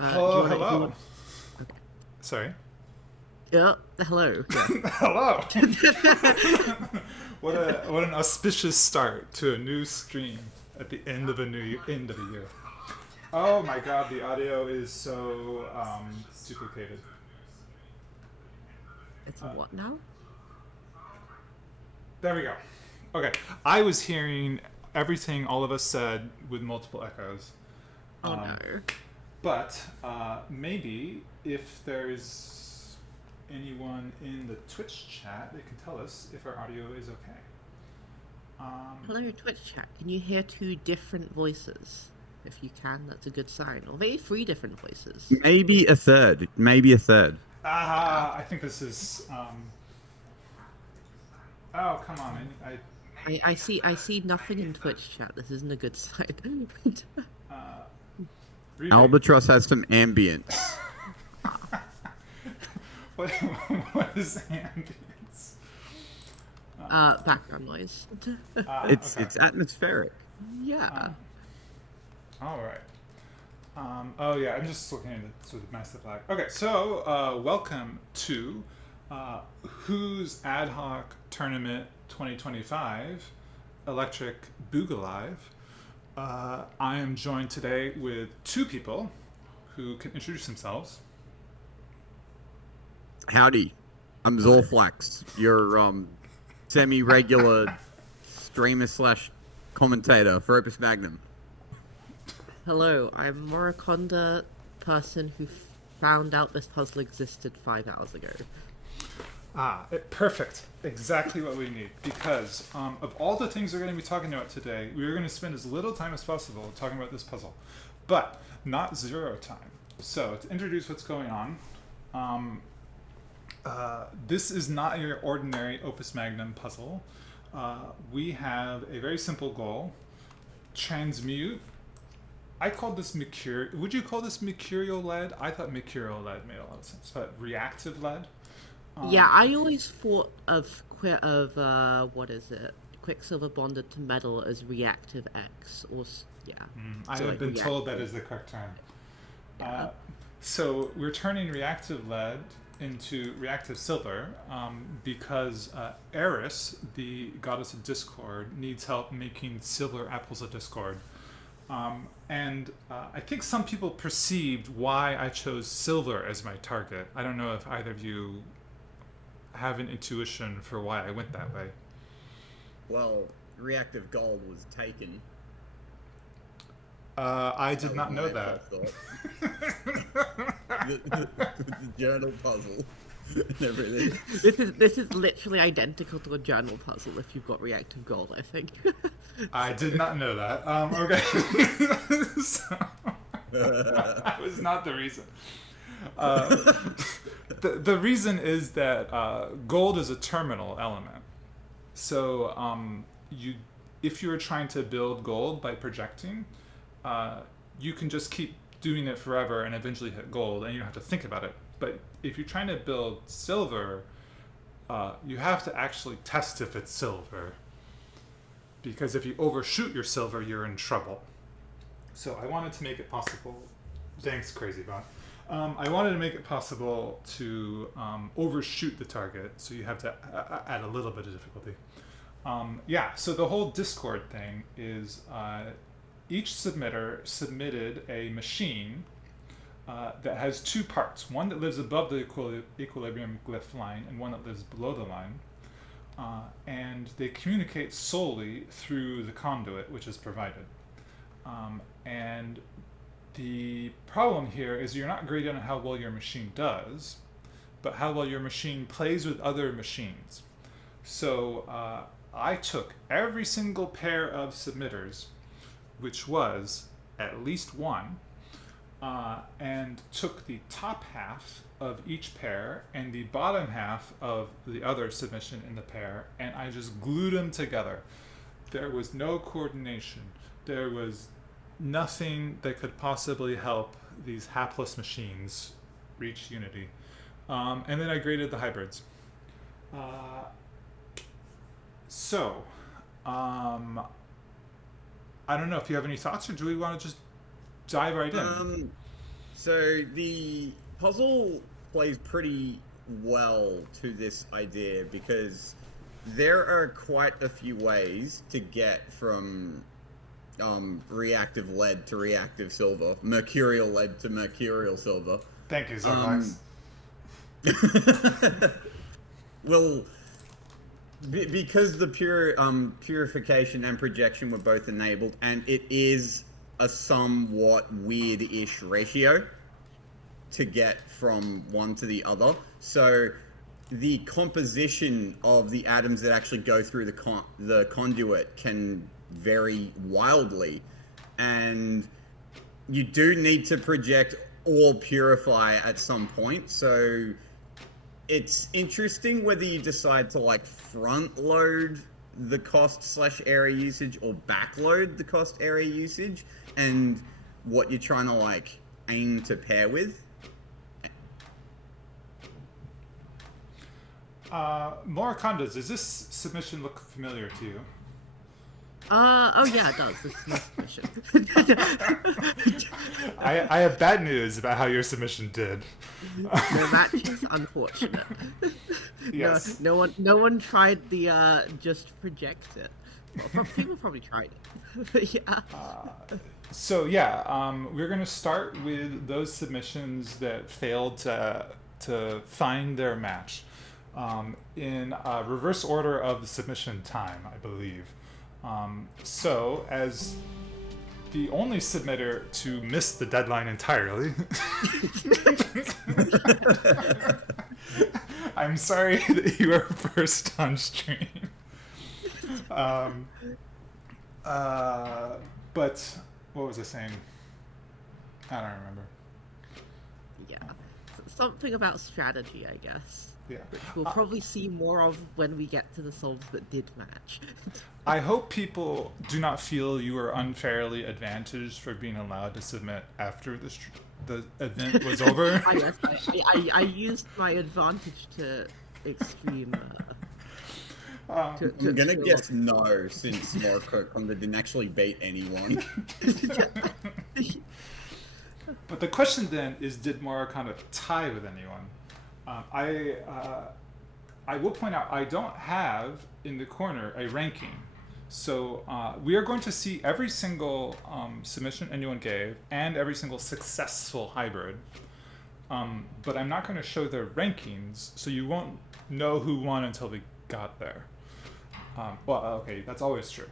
Hello, Do you hello. want? Okay. Sorry. Yeah. Hello. Yeah. Hello. What an auspicious start to a new stream at the end of end of a year. Oh my God, the audio is so duplicated. It's what now? There we go. Okay, I was hearing everything all of us said with multiple echoes. Oh Um, no. but maybe if there's anyone in the Twitch chat, they can tell us if our audio is okay. Hello, Twitch chat. Can you hear two different voices? If you can, that's a good sign. Or maybe three different voices. Maybe a third. Maybe a third. I think this is. Oh, come on! I see nothing in Twitch chat. This isn't a good sign. Reading. Albatross has some ambience. What is ambience? Background noise. It's Okay. it's atmospheric. Yeah. All right. Oh yeah, I'm just looking at the sort of master flag. Okay, so welcome to Who's Ad Hoc Tournament 2025 Electric Booga Live. I am joined today with two people who can introduce themselves. Howdy, I'm Zorflax, your semi-regular streamer slash commentator for Opus Magnum. Hello, I'm Morikonda, person who found out this puzzle existed 5 hours ago. Perfect. Exactly what we need. Because of all the things we're going to be talking about today, we're going to spend as little time as possible talking about this puzzle. But not zero time. So to introduce what's going on, this is not your ordinary Opus Magnum puzzle. We have a very simple goal. Transmute. I called this mercurial. Would you call this mercurial lead? I thought mercurial lead made a lot of sense. But reactive lead? Yeah, I always thought of what is it? Quicksilver bonded to metal as reactive X, or yeah. I So, have like, been told that reactive. is the correct term. Yeah. So we're turning reactive lead into reactive silver because Eris, the goddess of discord, needs help making silver apples of discord. And I think some people perceived why I chose silver as my target. I don't know if either of you have an intuition for why I went that way. Well, reactive gold was taken. I did not know My that. first thought. the journal puzzle and everything. This is literally identical to a journal puzzle if you've got reactive gold, I think. I did not know that. Okay. So, that was not the reason. The reason is that gold is a terminal element. So if you're trying to build gold by projecting, you can just keep doing it forever and eventually hit gold, and you don't have to think about it. But if you're trying to build silver, you have to actually test if it's silver. Because if you overshoot your silver, you're in trouble. So I wanted to make it possible. Thanks, Crazy Bot. I wanted to make it possible to overshoot the target, so you have to add a little bit of difficulty. So the whole Discord thing is each submitter submitted a machine that has two parts. One that lives above the equilibrium glyph line and one that lives below the line. And they communicate solely through the conduit which is provided. And the problem here is you're not graded on how well your machine does, but how well your machine plays with other machines. So I took every single pair of submitters, which was at least one, and took the top half of each pair and the bottom half of the other submission in the pair, and I just glued them together. There was no coordination. There was nothing that could possibly help these hapless machines reach unity. And then I graded the hybrids. I don't know if you have any thoughts, or do we want to just dive right in? So the puzzle plays pretty well to this idea because there are quite a few ways to get from reactive lead to reactive silver, mercurial lead to mercurial silver. Thank you, Zarvax. Well, because the purification and projection were both enabled, and it is a somewhat weird-ish ratio to get from one to the other. So the composition of the atoms that actually go through the conduit can vary wildly, and you do need to project or purify at some point. So it's interesting whether you decide to like front load the cost / area usage or backload the cost area usage, and what you're trying to like aim to pair with. Morakandas, does this submission look familiar to you? Oh yeah, it does. It's my submission. I have bad news about how your submission did. No matches, unfortunate. Yes. No one tried the just project it. Well, people probably tried it. But yeah. So yeah, we're gonna start with those submissions that failed to find their match, in reverse order of the submission time, I believe. So as the only submitter to miss the deadline entirely, I'm sorry that you are first on stream. But what was I saying? I don't remember. Yeah. Something about strategy, I guess. Yeah. Which we'll probably see more of when we get to the solves that did match. I hope people do not feel you are unfairly advantaged for being allowed to submit after the event was over. I used my advantage to extreme. I'm gonna guess no, since Morakandas didn't actually beat anyone. But the question then is, did Morakandas tie with anyone? I will point out I don't have in the corner a ranking. So we are going to see every single submission anyone gave and every single successful hybrid. But I'm not going to show their rankings, so you won't know who won until we got there. Okay, that's always true.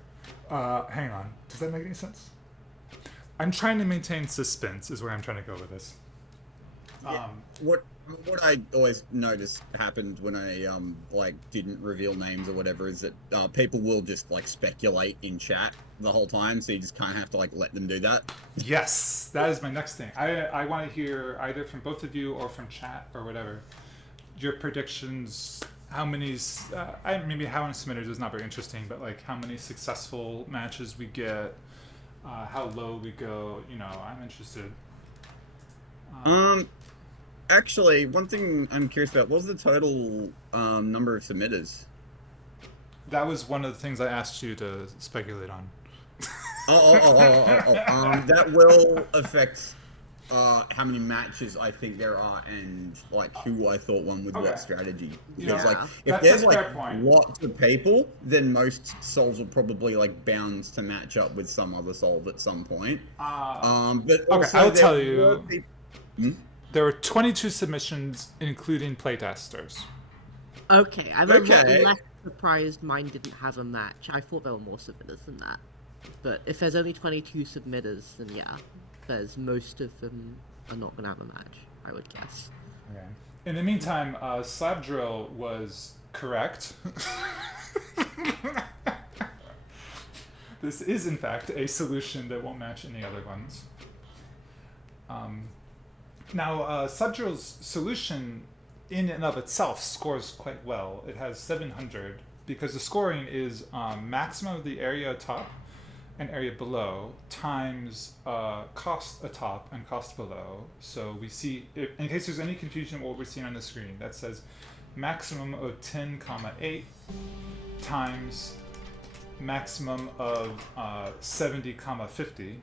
Hang on. Does that make any sense? I'm trying to maintain suspense is where I'm trying to go with this. What I always noticed happened when I like didn't reveal names or whatever is that people will just like speculate in chat the whole time, so you just kind of have to like let them do that. Yes, that is my next thing. I want to hear either from both of you or from chat or whatever your predictions. How many maybe how many submitters is not very interesting, but like how many successful matches we get, how low we go. You know, I'm interested. Actually, one thing I'm curious about, what was the total number of submitters? That was one of the things I asked you to speculate on. That will affect how many matches I think there are and like who I thought won with what strategy. Because like if there's like lots of people, then most solves will probably like bound to match up with some other solve at some point. But also I'll tell you. There were 22 submissions, including playtesters. Okay, I'm a lot less surprised mine didn't have a match. I thought there were more submitters than that. But if there's only 22 submitters, then yeah, there's most of them are not going to have a match, I would guess. Okay. In the meantime, Slab Drill was correct. This is, in fact, a solution that won't match any other ones. Now, Subdrill's solution in and of itself scores quite well. It has 700 because the scoring is maximum of the area atop and area below times cost atop and cost below. So we see, in case there's any confusion what we're seeing on the screen, that says maximum of 10,8 times maximum of 70,50.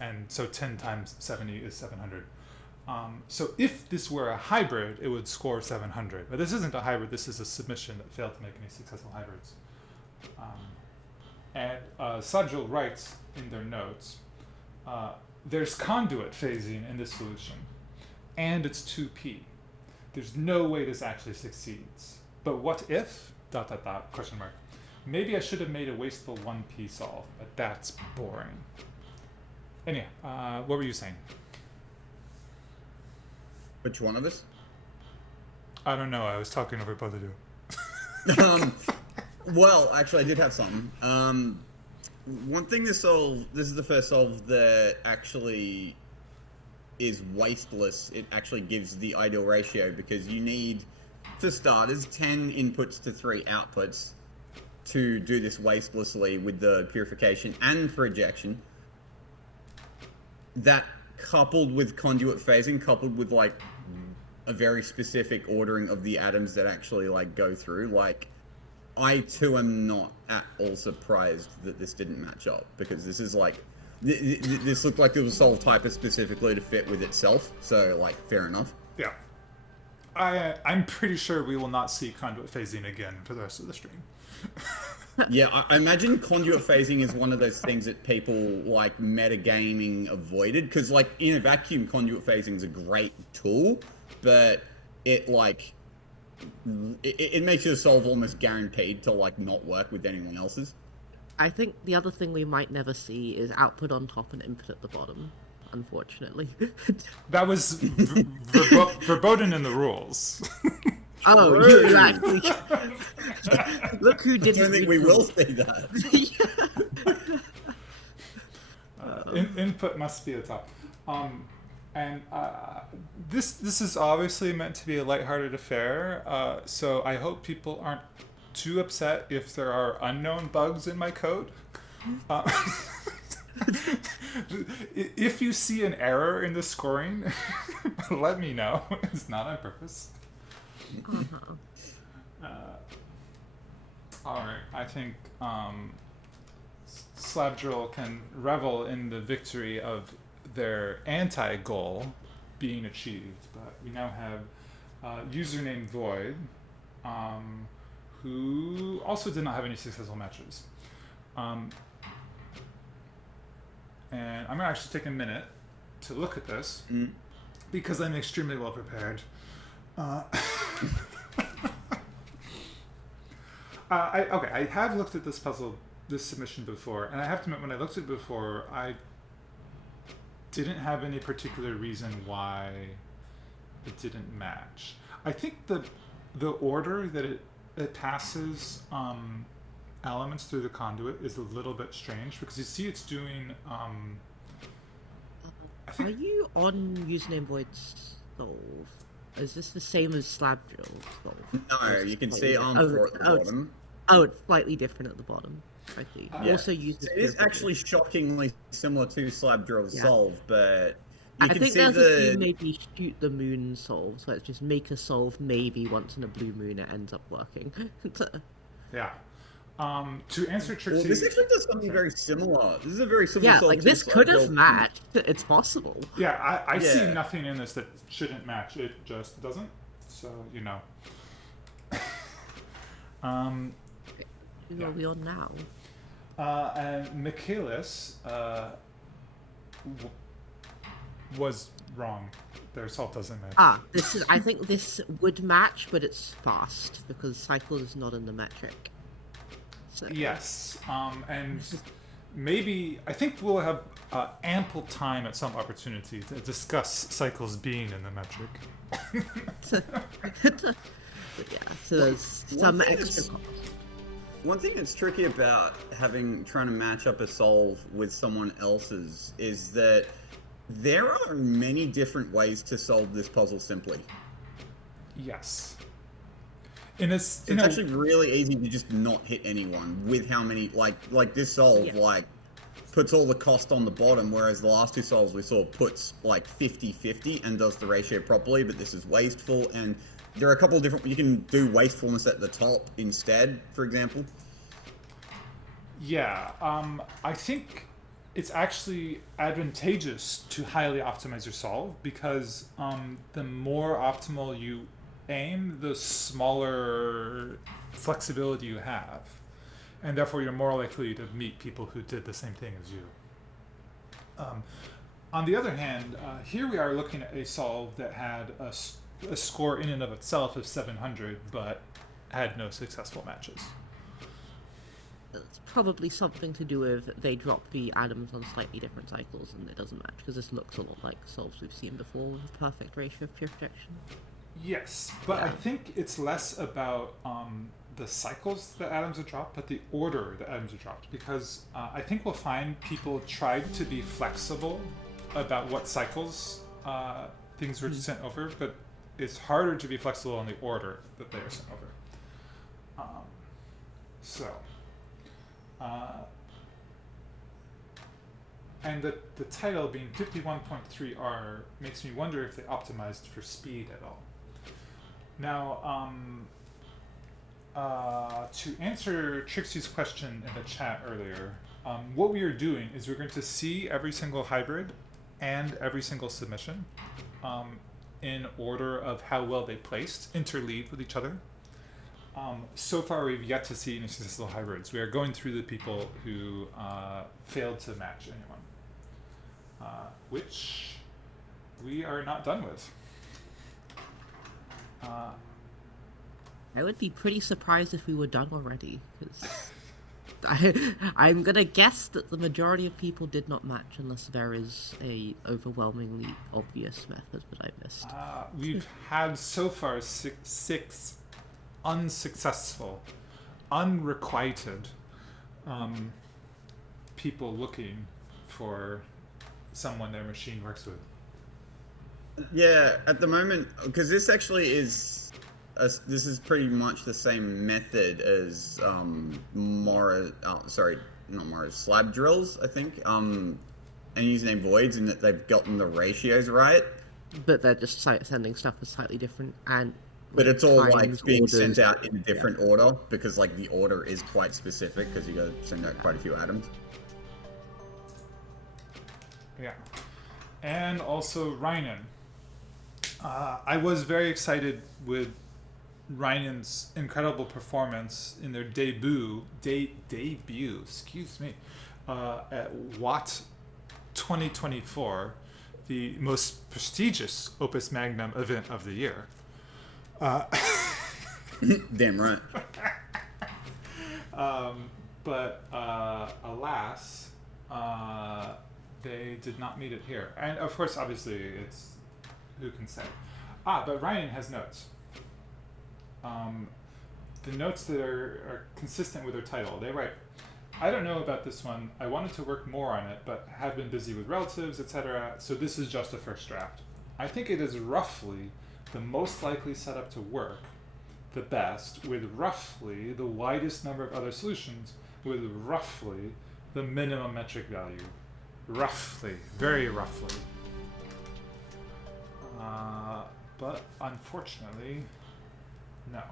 and so 10 times 70 is 700. So if this were a hybrid, it would score 700. But this isn't a hybrid. This is a submission that failed to make any successful hybrids. And Sajil writes in their notes, there's conduit phasing in this solution, and it's 2p. There's no way this actually succeeds. But what if, ... question mark. Maybe I should have made a wasteful 1p solve, but that's boring. Anyhow, what were you saying? Which one of us? I don't know. I was talking over both of you. Well, actually, I did have something. One thing this is the first solve that actually is wasteless. It actually gives the ideal ratio because you need, for starters, 10 inputs to 3 outputs to do this wastelessly with the purification and projection. That coupled with conduit phasing, coupled with like a very specific ordering of the atoms that actually like go through, like I too am not at all surprised that this didn't match up because this is like this looked like it was solved hyper specifically to fit with itself, so like fair enough. Yeah, I'm pretty sure we will not see conduit phasing again for the rest of the stream. Yeah, I imagine conduit phasing is one of those things that people like metagaming avoided because like in a vacuum conduit phasing is a great tool, but it like it makes your solve almost guaranteed to like not work with anyone else's. I think the other thing we might never see is output on top and input at the bottom, unfortunately. That was verboten in the rules. Oh, you actually... Look who didn't... I don't think we will see that. Input must be the top. This is obviously meant to be a lighthearted affair, so I hope people aren't too upset if there are unknown bugs in my code. If you see an error in the scoring, let me know. It's not on purpose. Alright, I think Slabdrill can revel in the victory of their anti-goal being achieved, but we now have username Void, who also did not have any successful matches. And I'm going to actually take a minute to look at this, because I'm extremely well prepared. I have looked at this submission before, and I have to admit, when I looked at it before, I didn't have any particular reason why it didn't match. I think the order that it passes elements through the conduit is a little bit strange, because you see it's doing Are you on username Void's solve? Is this the same as Slabdrill solve? No, you can see ARM4 at the bottom. It's slightly different at the bottom. I see. Yeah. Also uses it is actually shockingly similar to Slabdrill's solve, but I think there's a few maybe shoot the moon solves, where it's just make a solve maybe once in a blue moon it ends up working. Yeah. To answer Trixie... Well, this actually does something very similar. This is a very similar solve. Yeah, like this could have matched. It's possible. Yeah, I see nothing in this that shouldn't match. It just doesn't. So, you know. Who are we on now? And Michaelis was wrong. Their solve doesn't match. I think this would match, but it's fast because cycle is not in the metric. So. Yes, and maybe I think we'll have ample time at some opportunity to discuss cycles being in the metric. Yeah, so there's some extra cost. One thing that's tricky about trying to match up a solve with someone else's is that there are many different ways to solve this puzzle simply. Yes. It's actually really easy to just not hit anyone with how many, like this solve, puts all the cost on the bottom, whereas the last two solves we saw puts like 50-50 and does the ratio properly, but this is wasteful, and there are a couple of different, you can do wastefulness at the top instead, for example. Yeah, I think it's actually advantageous to highly optimize your solve because the more optimal you aim, the smaller flexibility you have. And therefore, you're more likely to meet people who did the same thing as you. On the other hand, here we are looking at a solve that had a score in and of itself of 700, but had no successful matches. It's probably something to do with they drop the atoms on slightly different cycles and it doesn't match, because this looks a lot like solves we've seen before with a perfect ratio of pure projection. Yes, but I think it's less about the cycles that atoms are dropped, but the order that atoms are dropped, because I think we'll find people tried to be flexible about what cycles things were sent over, but it's harder to be flexible on the order that they are sent over. And the title being 51.3R makes me wonder if they optimized for speed at all. Now, to answer Trixie's question in the chat earlier, what we are doing is we're going to see every single hybrid and every single submission in order of how well they placed, interleaved with each other. So far, we've yet to see any successful hybrids. We are going through the people who failed to match anyone, which we are not done with. I would be pretty surprised if we were done already, because I'm gonna guess that the majority of people did not match unless there is a overwhelmingly obvious method that I missed. We've had so far six unsuccessful, unrequited people looking for someone their machine works with. Yeah, at the moment, because this actually is this is pretty much the same method as slab drills, I think, and username voids, in that they've gotten the ratios right. But they're just sending stuff with slightly different and. But it's all like being orders. sent out in a different order, because like the order is quite specific, because you got to send out quite a few atoms. Yeah, and also Reinen. I was very excited with Reinen's incredible performance in their debut, excuse me, at WAHT 2024, the most prestigious Opus Magnum event of the year. Damn right. But alas, they did not meet it here. And of course, obviously, it's who can say. But Reinen has notes. The notes that are consistent with their title. They write, I don't know about this one. I wanted to work more on it, but have been busy with relatives, etc. So this is just a first draft. I think it is roughly the most likely setup to work the best, with roughly the widest number of other solutions, with roughly the minimum metric value. Roughly, very roughly. But unfortunately, no.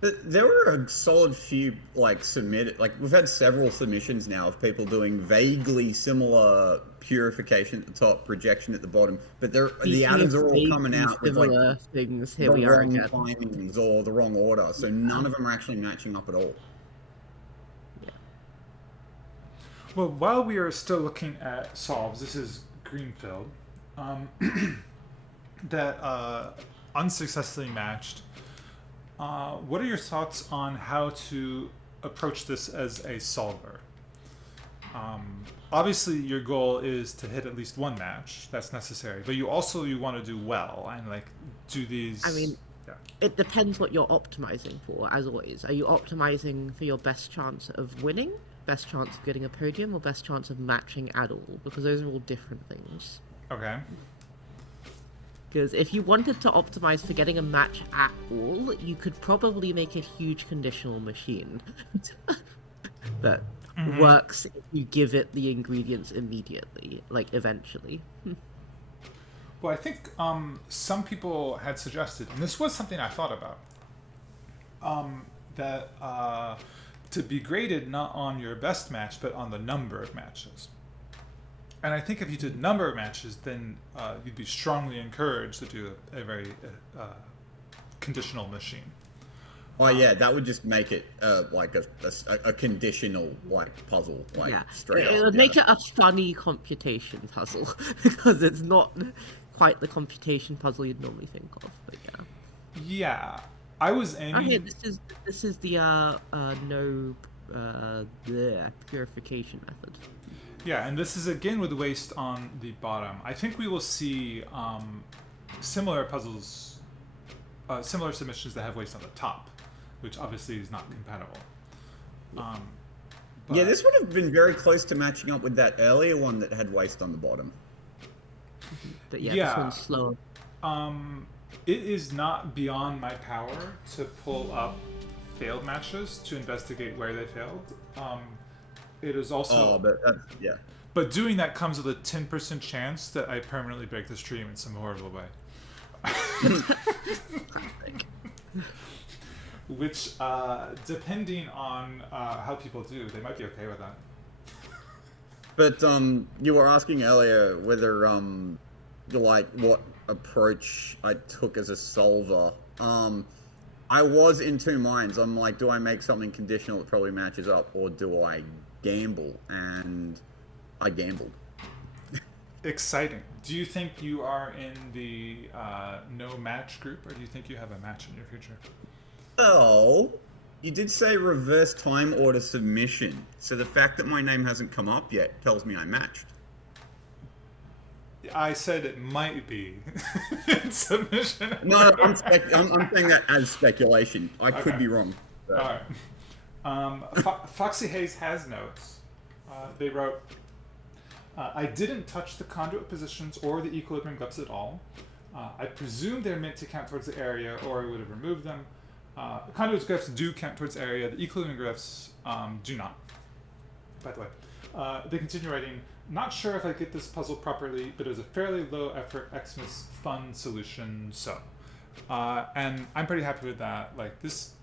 There were a solid few we've had several submissions now of people doing vaguely similar purification at the top, projection at the bottom, but the atoms are all coming out with like things. the wrong timings or the wrong order, so none of them are actually matching up at all. Yeah. Well, while we are still looking at solves, this is Greenfield, that unsuccessfully matched. What are your thoughts on how to approach this as a solver? Obviously, your goal is to hit at least one match. That's necessary. But you want to do well and do these. I mean, It depends what you're optimizing for, as always. Are you optimizing for your best chance of winning, best chance of getting a podium, or best chance of matching at all? Because those are all different things. Okay. Because if you wanted to optimize for getting a match at all, you could probably make a huge conditional machine that works if you give it the ingredients immediately, eventually. Well, I think some people had suggested, and this was something I thought about, that to be graded not on your best match, but on the number of matches. And I think if you did number of matches, then you'd be strongly encouraged to do a very conditional machine. Oh yeah, that would just make it like a conditional like puzzle, like straight up. It would make it a funny computation puzzle because it's not quite the computation puzzle you'd normally think of. But yeah. Yeah, I was aiming. Okay, this is the purification method. Yeah, and this is again with waste on the bottom. I think we will see similar puzzles, similar submissions that have waste on the top, which obviously is not compatible. Yeah, this would have been very close to matching up with that earlier one that had waste on the bottom. But this one's slower. It is not beyond my power to pull up failed matches to investigate where they failed. It is also... But doing that comes with a 10% chance that I permanently break the stream in some horrible way. Which, depending on how people do, they might be okay with that. But you were asking earlier whether what approach I took as a solver. I was in two minds. I'm like, do I make something conditional that probably matches up, or do I gamble? And I gambled. Exciting. Do you think you are in the no match group, or do you think you have a match in your future? Oh, you did say reverse time order submission. So the fact that my name hasn't come up yet tells me I matched. I said it might be submission. No, I'm saying that as speculation. I could be wrong. So. All right. Foxy Hayes has notes. They wrote, I didn't touch the conduit positions or the equilibrium glyphs at all. I presume they're meant to count towards the area, or I would have removed them. The conduit glyphs do count towards area. The equilibrium glyphs do not, by the way. They continue writing, not sure if I get this puzzle properly, but it was a fairly low effort Xmas fun solution, so. And I'm pretty happy with that. Like this,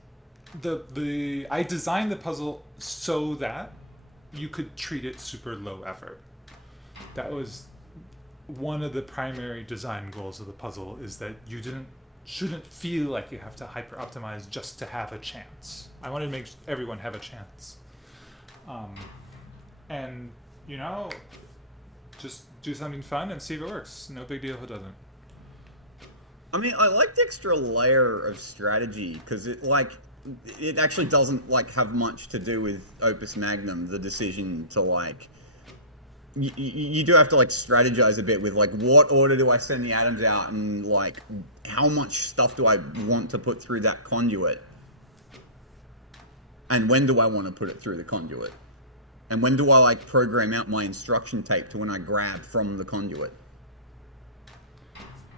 I designed the puzzle so that you could treat it super low effort. That was one of the primary design goals of the puzzle, is that you shouldn't feel like you have to hyper optimize just to have a chance. I wanted to make everyone have a chance. And just do something fun and see if it works. No big deal if it doesn't. I mean, I like the extra layer of strategy because it actually doesn't have much to do with Opus Magnum. The decision to you do have to strategize a bit with what order do I send the atoms out, and how much stuff do I want to put through that conduit, and when do I want to put it through the conduit. And when do I program out my instruction tape to when I grab from the conduit?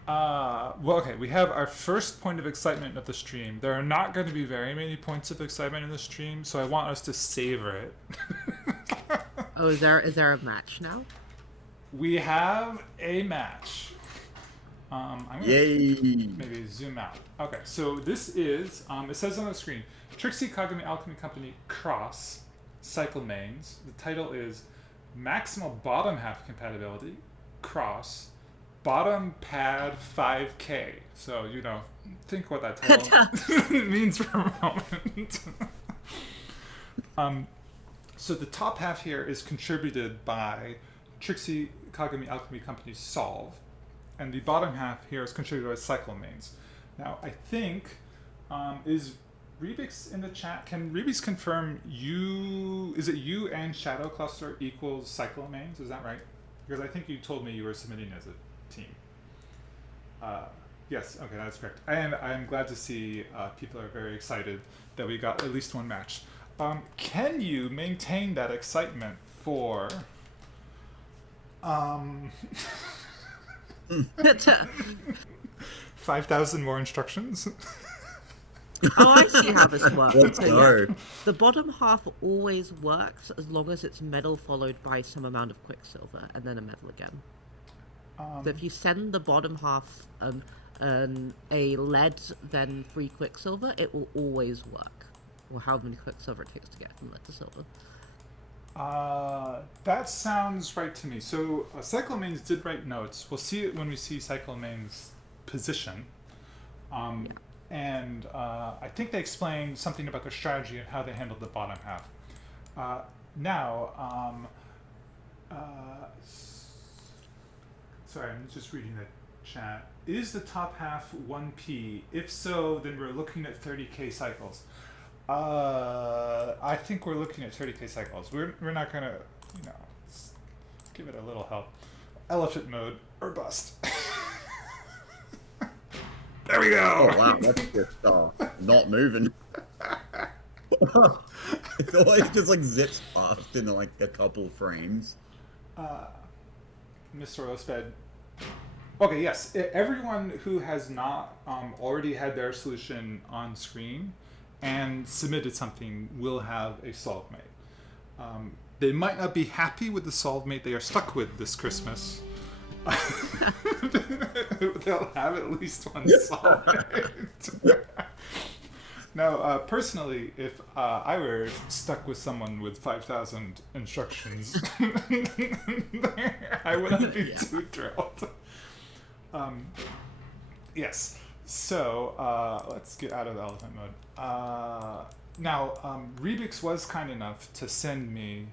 Well, okay, we have our first point of excitement of the stream. There are not going to be very many points of excitement in the stream, so I want us to savor it. Oh, is there a match now? We have a match. I'm going to maybe zoom out. Okay, so this is, it says on the screen, Trixie Kagami Alchemy Company Cross Cycle Mains. The title is Maximal Bottom Half Compatibility Cross Bottom Pad 5K. So, think what that title means for a moment. So the top half here is contributed by Trixie Kagami Alchemy Company Solve, and the bottom half here is contributed by Cycle Mains. Now, I think, is Rebix in the chat? Can Rebix confirm is it you and Shadow Cluster equals Cycle Mains? Is that right? Because I think you told me you were submitting as a team. Yes, okay, that's correct. And I'm glad to see people are very excited that we got at least one match. Can you maintain that excitement for 5,000 more instructions? Oh, I see how this works. Let's go. The bottom half always works as long as it's metal followed by some amount of quicksilver and then a metal again. So if you send the bottom half a lead then free quicksilver, it will always work. Or how many clicks over it takes to get from lead to silver. That sounds right to me. So Cyclamanes did write notes. We'll see it when we see Cyclamane's position. And I think they explained something about their strategy and how they handled the bottom half. Sorry, I'm just reading the chat. Is the top half 1p? If so, then we're looking at 30k cycles. I think we're looking at 30k cycles. We're not gonna, give it a little help. Elephant mode or bust. There we go. Oh wow, that's just not moving. It's always just like zips past in like a couple frames. Mr. Rosebed. Okay, yes. Everyone who has not already had their solution on screen and submitted something will have a solve mate. They might not be happy with the solve mate they are stuck with this Christmas. They'll have at least one solve mate. Now, personally, if I were stuck with someone with 5,000 instructions, I wouldn't be too thrilled. Yes. So let's get out of the elephant mode. Now, Rebix was kind enough to send me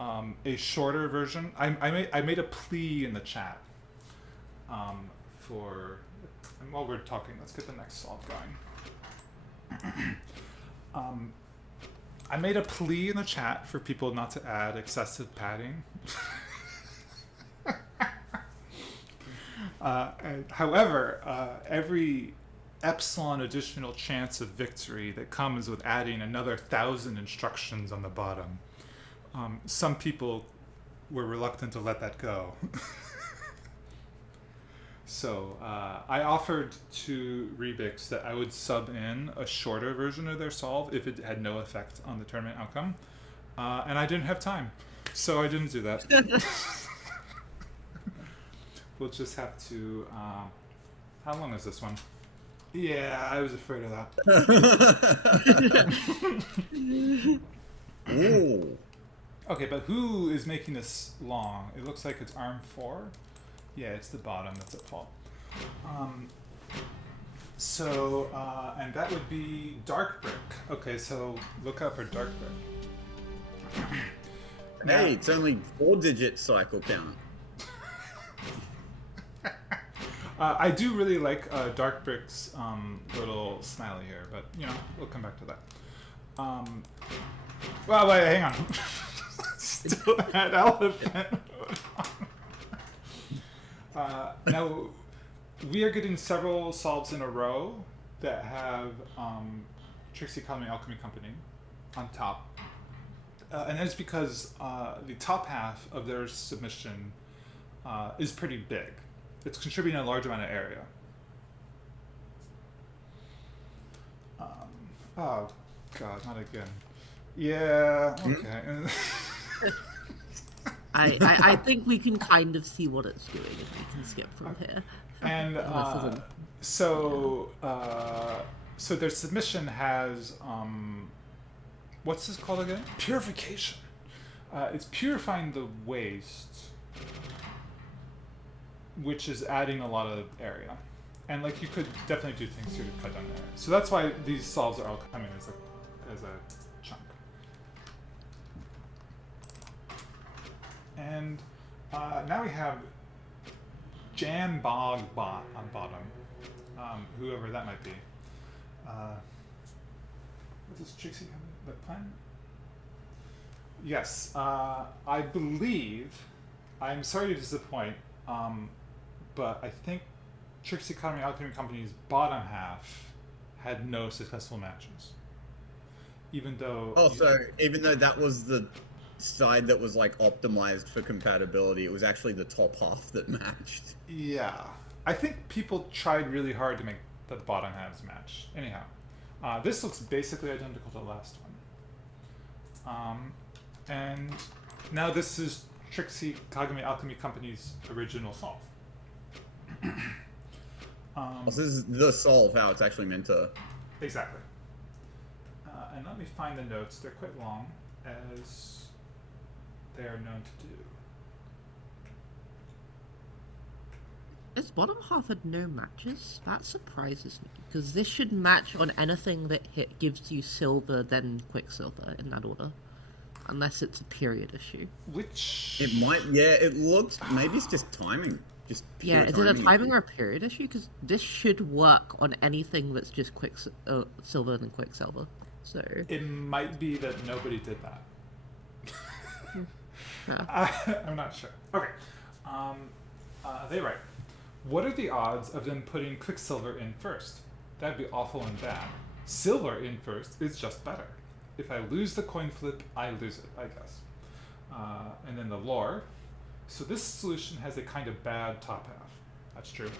a shorter version. I made a plea in the chat for. And while we're talking, let's get the next solve going. I made a plea in the chat for people not to add excessive padding. However, every epsilon additional chance of victory that comes with adding another 1,000 instructions on the bottom, some people were reluctant to let that go. So I offered to Rebix that I would sub in a shorter version of their solve if it had no effect on the tournament outcome. And I didn't have time, so I didn't do that. We'll just have to... how long is this one? Yeah, I was afraid of that. Ooh. Okay, but who is making this long? It looks like it's arm 4. Yeah, it's the bottom that's at fault. And that would be Dark Brick. Okay, so look out for Dark Brick. Hey, it's only 4-digit cycle count. I do really like Dark Brick's little smiley here, but we'll come back to that. Well, wait, hang on. Still that elephant. Now, we are getting several solves in a row that have Trixie Economy Alchemy Company on top. And that's because the top half of their submission is pretty big. It's contributing a large amount of area. Oh, God, not again. Yeah, okay. I think we can kind of see what it's doing if we can skip from here. And so their submission has what's this called again? Purification. It's purifying the waste, which is adding a lot of area, and like you could definitely do things here to cut down the area. So that's why these solves are all coming as a chunk. And now we have Jan Bog Bot on bottom, whoever that might be. What does Trixie have? The plan? Yes, I believe. I'm sorry to disappoint, but I think Trixie Economy Alchemy Company's bottom half had no successful matches. Even though. Oh, so even though that was the side that was like optimized for compatibility, it was actually the top half that matched. Yeah, I think people tried really hard to make the bottom halves match. Anyhow, this looks basically identical to the last one. And now this is Trixie Kagami Alchemy Company's original solve. This is the solve, how it's actually meant to. Exactly. And let me find the notes. They're quite long, as they are known to do. This bottom half had no matches? That surprises me, because this should match on anything that gives you silver, then quicksilver, in that order. Unless it's a period issue. Which... It might, yeah, it looks, maybe it's just timing. Just yeah, is it a timing or a period issue? Because this should work on anything that's just silver and quicksilver. So it might be that nobody did that. I'm not sure. Okay. They write, what are the odds of them putting quicksilver in first? That'd be awful and bad. Silver in first is just better. If I lose the coin flip, I lose it, I guess. And then the lore. So this solution has a kind of bad top half. That's true.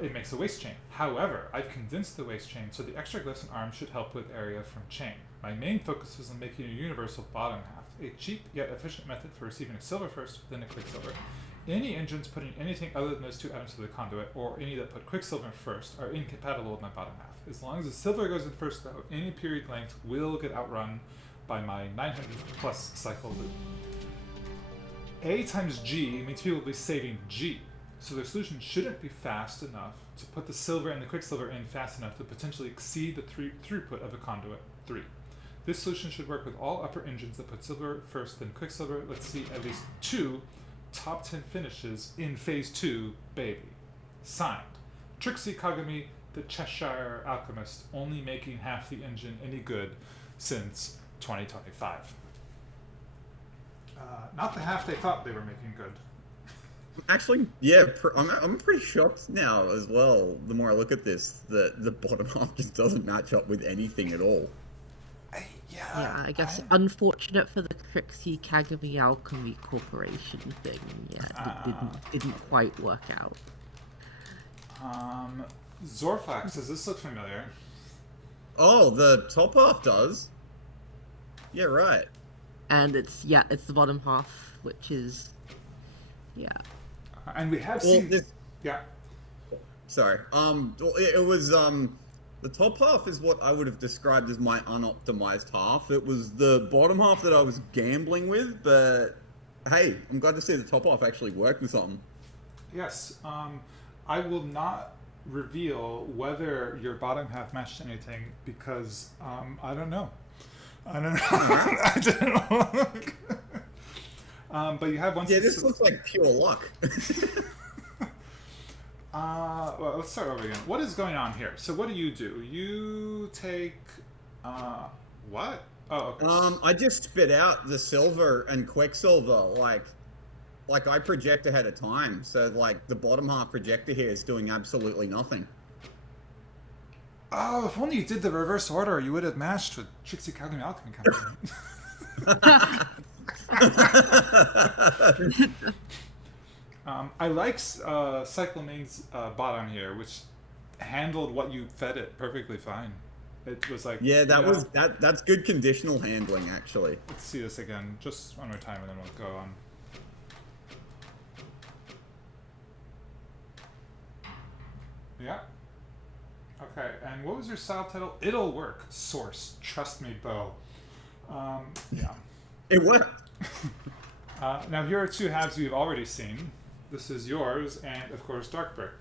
It makes a waist chain. However, I've condensed the waist chain, so the extra glyphs and arms should help with area from chain. My main focus was on making a universal bottom half, a cheap yet efficient method for receiving a silver first, then a quicksilver. Any engines putting anything other than those two items to the conduit, or any that put quicksilver first, are incompatible with my bottom half. As long as the silver goes in first, though, any period length will get outrun by my 900 plus cycle loop. A times G means people will be saving G, so their solution shouldn't be fast enough to put the silver and the quicksilver in fast enough to potentially exceed the throughput of a conduit 3. This solution should work with all upper engines that put silver first, then quicksilver. Let's see at least 2 top 10 finishes in phase 2, baby. Signed, Trixie Kagami, the Cheshire Alchemist, only making half the engine any good since 2025. Not the half they thought they were making good. Actually, yeah, I'm pretty shocked now as well, the more I look at this, that the bottom half just doesn't match up with anything at all. Yeah, I guess unfortunate for the Trixie Kagami Alchemy Corporation thing. Yeah, it didn't quite work out. Zorflax, does this look familiar? Oh, the top half does. Yeah, right. And it's the bottom half, which is And we have seen this. Yeah. Sorry. It was the top half is what I would have described as my unoptimized half. It was the bottom half that I was gambling with, but hey, I'm glad to see the top half actually worked with something. Yes. I will not reveal whether your bottom half matched anything because I don't know. I don't know. But you have one. Yeah, this looks like pure luck. Well, let's start over again. What is going on here? So what do? You take what? Oh, okay. I just spit out the silver and quicksilver like I project ahead of time. So like the bottom half projector here is doing absolutely nothing. Oh, if only you did the reverse order, you would have matched with Trixie Kagami Alchemy Company. I like Cyclamane's bottom here, which handled what you fed it perfectly fine. It was like that's good conditional handling actually. Let's see this again, just one more time, and then we'll go on. Yeah. Okay, and what was your style title? It'll work. Source. Trust me, Bo. Yeah. It worked. Now here are 2 halves we've already seen. This is yours, and of course, Dark Brick.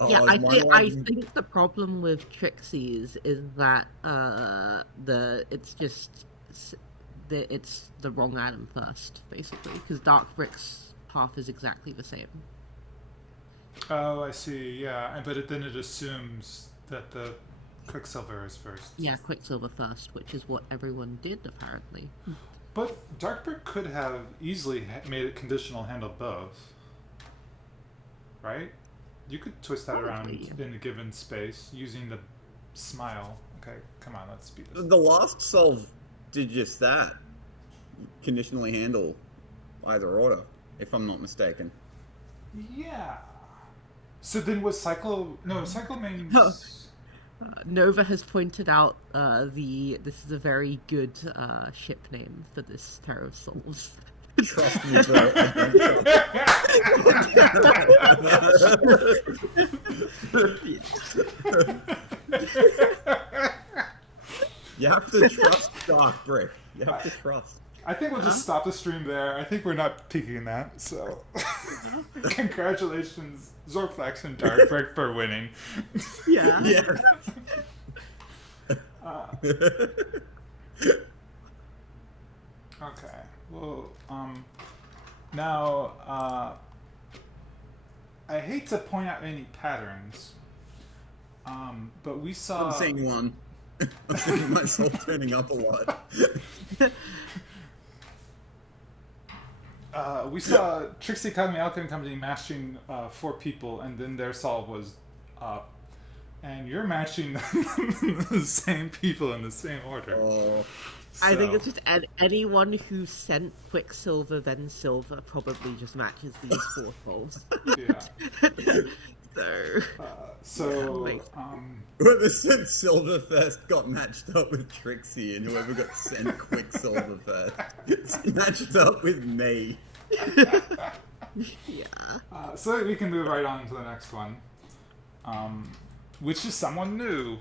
I think the problem with Trixie's is that it's the wrong item first, basically, because Dark Brick's half is exactly the same. Oh, I see. Yeah, but then it assumes that the Quicksilver is first. Yeah, Quicksilver first, which is what everyone did apparently. But Darkbrick could have easily made it conditional handle both, right? You could twist that around in a given space using the smile. Okay, come on, let's speed this. The last solve did just that. Conditionally handle either order, if I'm not mistaken. Yeah. So then was Cyclamane's... Nova has pointed out this is a very good ship name for this Terror of Souls. Trust me, bro. You have to trust Dark Brick. You have to trust. I think we'll just stop the stream there. I think we're not peaking that, so... Congratulations, Zorflex and Dark Brick, for winning. Yeah. Yeah. Okay. Well, now, I hate to point out any patterns, but we saw... I'm seeing one. I'm seeing myself turning up a lot. We saw Trixie Academy Alchemy Company matching 4 people, and then their solve was up. And you're matching the same people in the same order. Oh. So. I think it's just anyone who sent Quicksilver then Silver probably just matches these 4 solves. Yeah. So... Whoever sent Silver first got matched up with Trixie, and whoever got sent Quicksilver first matched up with me. Yeah. So we can move right on to the next one, which is someone new.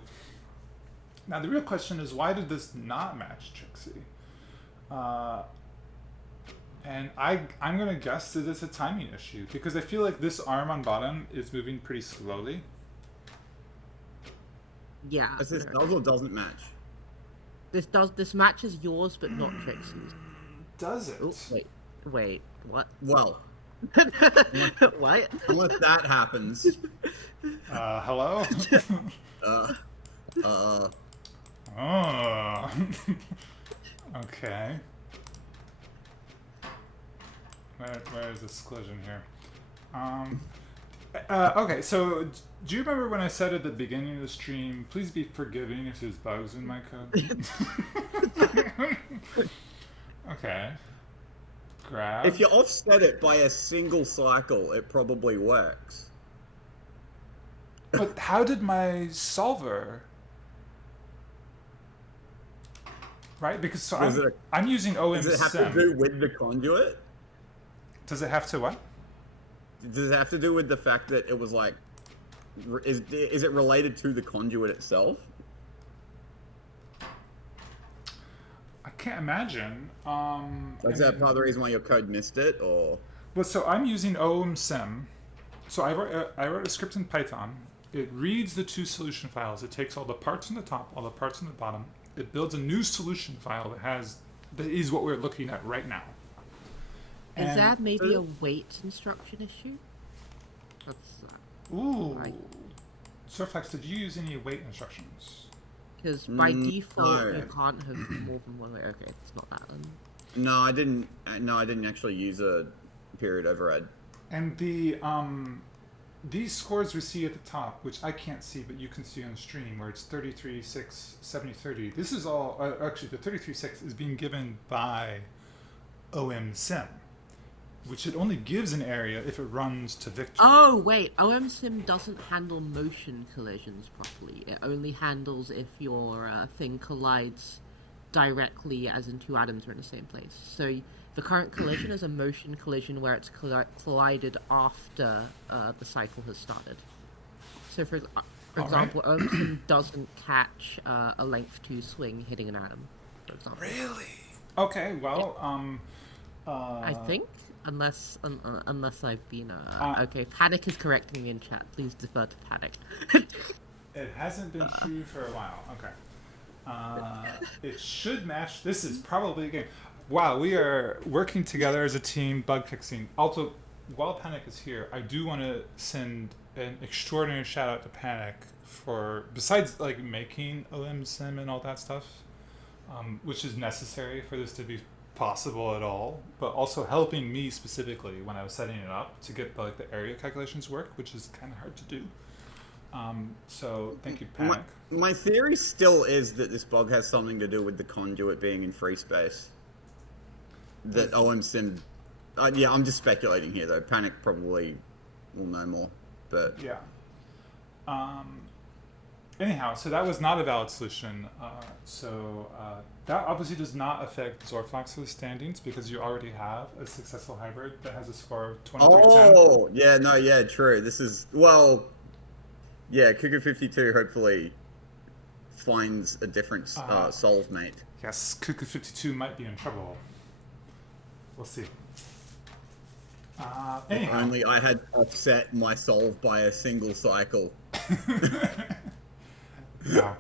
Now the real question is, why did this not match Trixie? And I'm gonna guess that it's a timing issue, because I feel like this arm on bottom is moving pretty slowly. Yeah. Does this does or doesn't match? This matches yours, but not Trixie's. Does it? Oh, wait, what? Well, What? unless that happens. Hello? Oh. Okay. Where is this collision here? Okay, so do you remember when I said at the beginning of the stream, please be forgiving if there's bugs in my code? Okay. Grab. If you offset it by a single cycle, it probably works. But how did my solver... Right? Because so I'm using OM Does it have Sim. to do with the conduit? Does it have to what? Does it have to do with the fact that it was like... Is it related to the conduit itself? I can't imagine. Is that part of the reason why your code missed it, or...? Well, so I'm using OM Sim. So I wrote a script in Python. It reads the 2 solution files. It takes all the parts on the top, all the parts on the bottom. It builds a new solution file that is what we're looking at right now. Is that maybe a wait instruction issue? Ooh. Right. Surflex, did you use any wait instructions? Because by default, you can't have more than one wait. Okay, it's not that then. No, I didn't. No, I didn't actually use a period override. And these scores we see at the top, which I can't see, but you can see on the stream, where it's 33, 6, 70, 30. This is all, actually the 33, 6 is being given by OM Sim, which it only gives an area if it runs to victory. Oh, wait, OM Sim doesn't handle motion collisions properly. It only handles if your thing collides directly, as in 2 atoms are in the same place. So the current collision is a motion collision where it's collided after the cycle has started. So for example, OM Sim doesn't catch a length 2 swing hitting an atom, for example. Really? Okay, well, I think, unless I've been okay. Panic is correcting me in chat. Please defer to Panic. It hasn't been true for a while. Okay. It should match. This is probably a game. Wow, we are working together as a team, bug fixing. Also, while Panic is here, I do want to send an extraordinary shout out to Panic for, besides like making OM Sim and all that stuff, which is necessary for this to be possible at all, but also helping me specifically when I was setting it up to get the area calculations work, which is kind of hard to do. So thank you, Panic. My theory still is that this bug has something to do with the conduit being in free space. That OM Sim... yeah, I'm just speculating here, though. Panic probably will know more, but... Yeah. Anyhow, so that was not a valid solution. That obviously does not affect Zorflax's standings, because you already have a successful hybrid that has a score of 2310. Oh, yeah, no, yeah, true. This is... Well... Yeah, Cougar 52 hopefully finds a different solve mate. Yes, Cuckoo 52 might be in trouble. We'll see. If only I had offset my solve by a single cycle. Yeah.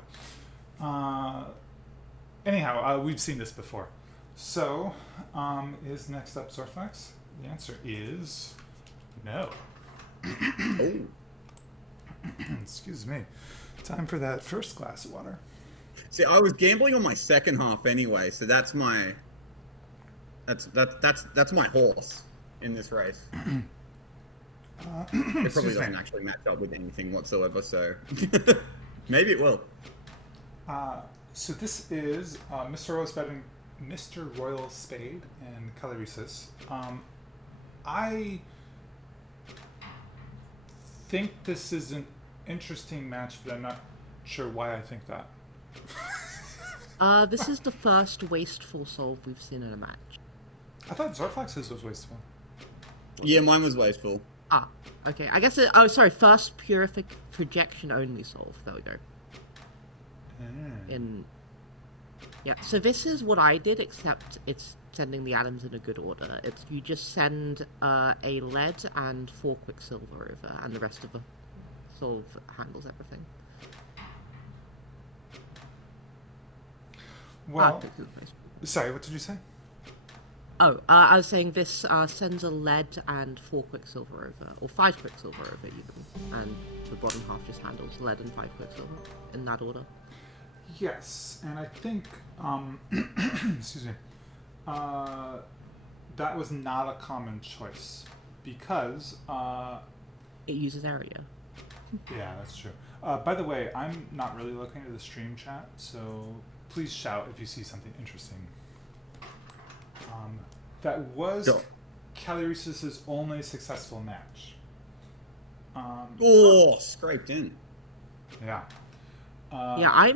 Anyhow, we've seen this before. So, is next up Zorflex? The answer is no. Oh. Excuse me. Time for that first glass of water. See, I was gambling on my second half anyway, so that's my horse in this race. It probably doesn't actually match up with anything whatsoever, so maybe it will. So this is Mr. Royal Spade and Calorisis. I think this is an interesting match, but I'm not sure why I think that. This is the first wasteful solve we've seen in a match. I thought Zorflex's was wasteful. Yeah, mine was wasteful. Ah, okay. I guess first purific projection only solve. There we go. Yeah, so this is what I did, except it's sending the atoms in a good order. It's you just send a lead and 4 quicksilver over, and the rest of the solve handles everything. Well, sorry, what did you say? Oh, I was saying this sends a lead and 4 quicksilver over, or 5 quicksilver over even, and the bottom half just handles lead and 5 quicksilver in that order. Yes, and I think, excuse me, that was not a common choice because it uses area. Yeah, that's true. By the way, I'm not really looking at the stream chat, so please shout if you see something interesting. That was Calorisis' only successful match. Scraped in. Yeah. Yeah,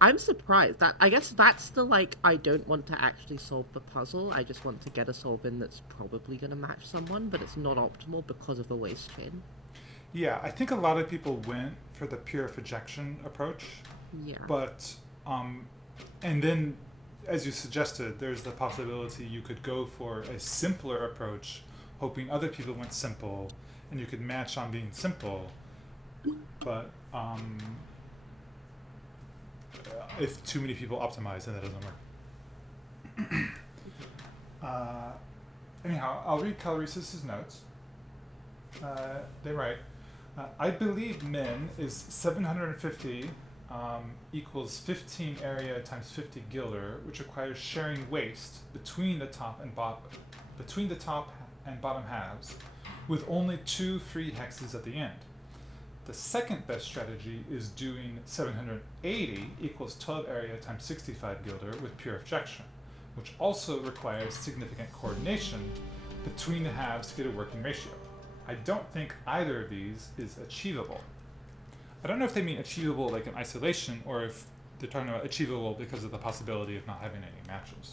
I'm surprised. I guess that's the I don't want to actually solve the puzzle. I just want to get a solve in that's probably going to match someone, but it's not optimal because of the waste chain. Yeah, I think a lot of people went for the pure ejection approach. Yeah. But and then, as you suggested, there's the possibility you could go for a simpler approach, hoping other people went simple, and you could match on being simple. But if too many people optimize, then that doesn't work. Anyhow, I'll read Calorisis' notes. They write, I believe min is 750 equals 15 area times 50 gilder, which requires sharing waste between the top and bottom halves, with only 2 free hexes at the end. The second best strategy is doing 780 equals 12 area times 65 gilder with pure ejection, which also requires significant coordination between the halves to get a working ratio. I don't think either of these is achievable. I don't know if they mean achievable like in isolation, or if they're talking about achievable because of the possibility of not having any matches.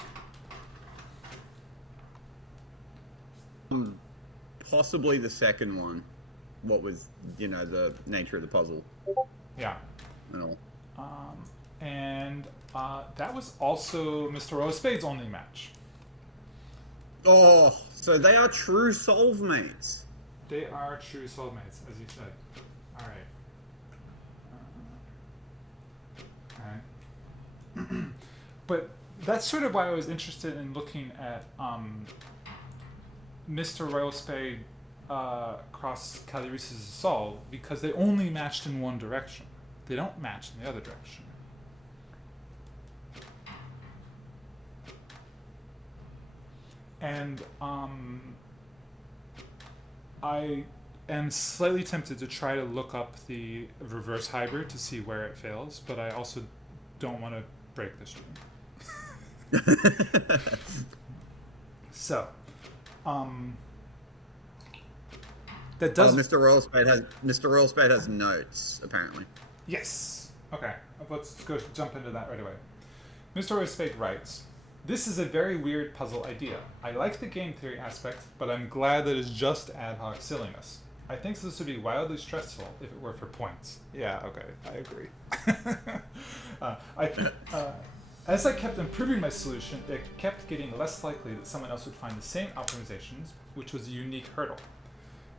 Possibly the second one. What was, the nature of the puzzle? Yeah. No. And that was also Mr. Row of Spades' only match. Oh, so they are true solve mates. They are true soulmates, as you said. All right. But that's sort of why I was interested in looking at Mr. Royal Spade cross Calorisis' solve, because they only matched in one direction. They don't match in the other direction. And I am slightly tempted to try to look up the reverse hybrid to see where it fails, but I also don't want to break the stream. So, that does. Mr. Royal Spade has notes apparently. Yes. Okay. Let's jump into that right away. Mr. Royal Spade writes, "This is a very weird puzzle idea. I like the game theory aspect, but I'm glad that it's just ad hoc silliness. I think this would be wildly stressful if it were for points. Yeah, okay, I agree. As I kept improving my solution, it kept getting less likely that someone else would find the same optimizations, which was a unique hurdle.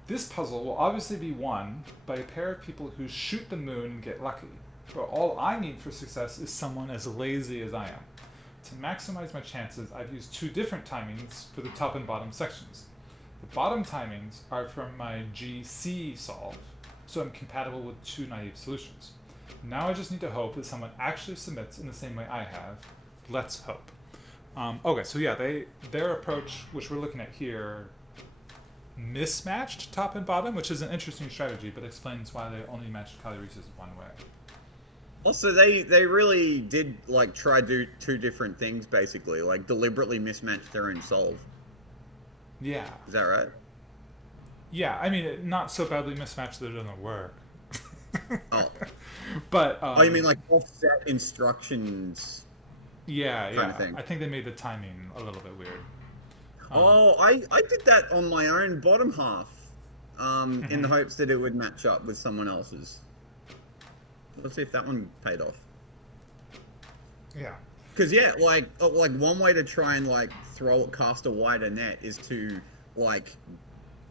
This puzzle will obviously be won by a pair of people who shoot the moon and get lucky, but all I need for success is someone as lazy as I am. To maximize my chances, I've used 2 different timings for the top and bottom sections. The bottom timings are from my GC solve, so I'm compatible with 2 naive solutions. Now I just need to hope that someone actually submits in the same way I have. Let's hope. Okay, so yeah, their approach, which we're looking at here, mismatched top and bottom, which is an interesting strategy, but explains why they only matched Cagliari's one way. Also, they really did like try do 2 different things basically, like deliberately mismatch their own solve. Yeah. Is that right? Yeah, I mean, not so badly mismatched that it doesn't work. Oh. But oh, you mean like offset instructions? Yeah, kind yeah. of thing. I think they made the timing a little bit weird. I did that on my own bottom half, in the hopes that it would match up with someone else's. Let's see if that one paid off. Yeah. Because like one way to try and like cast a wider net is to like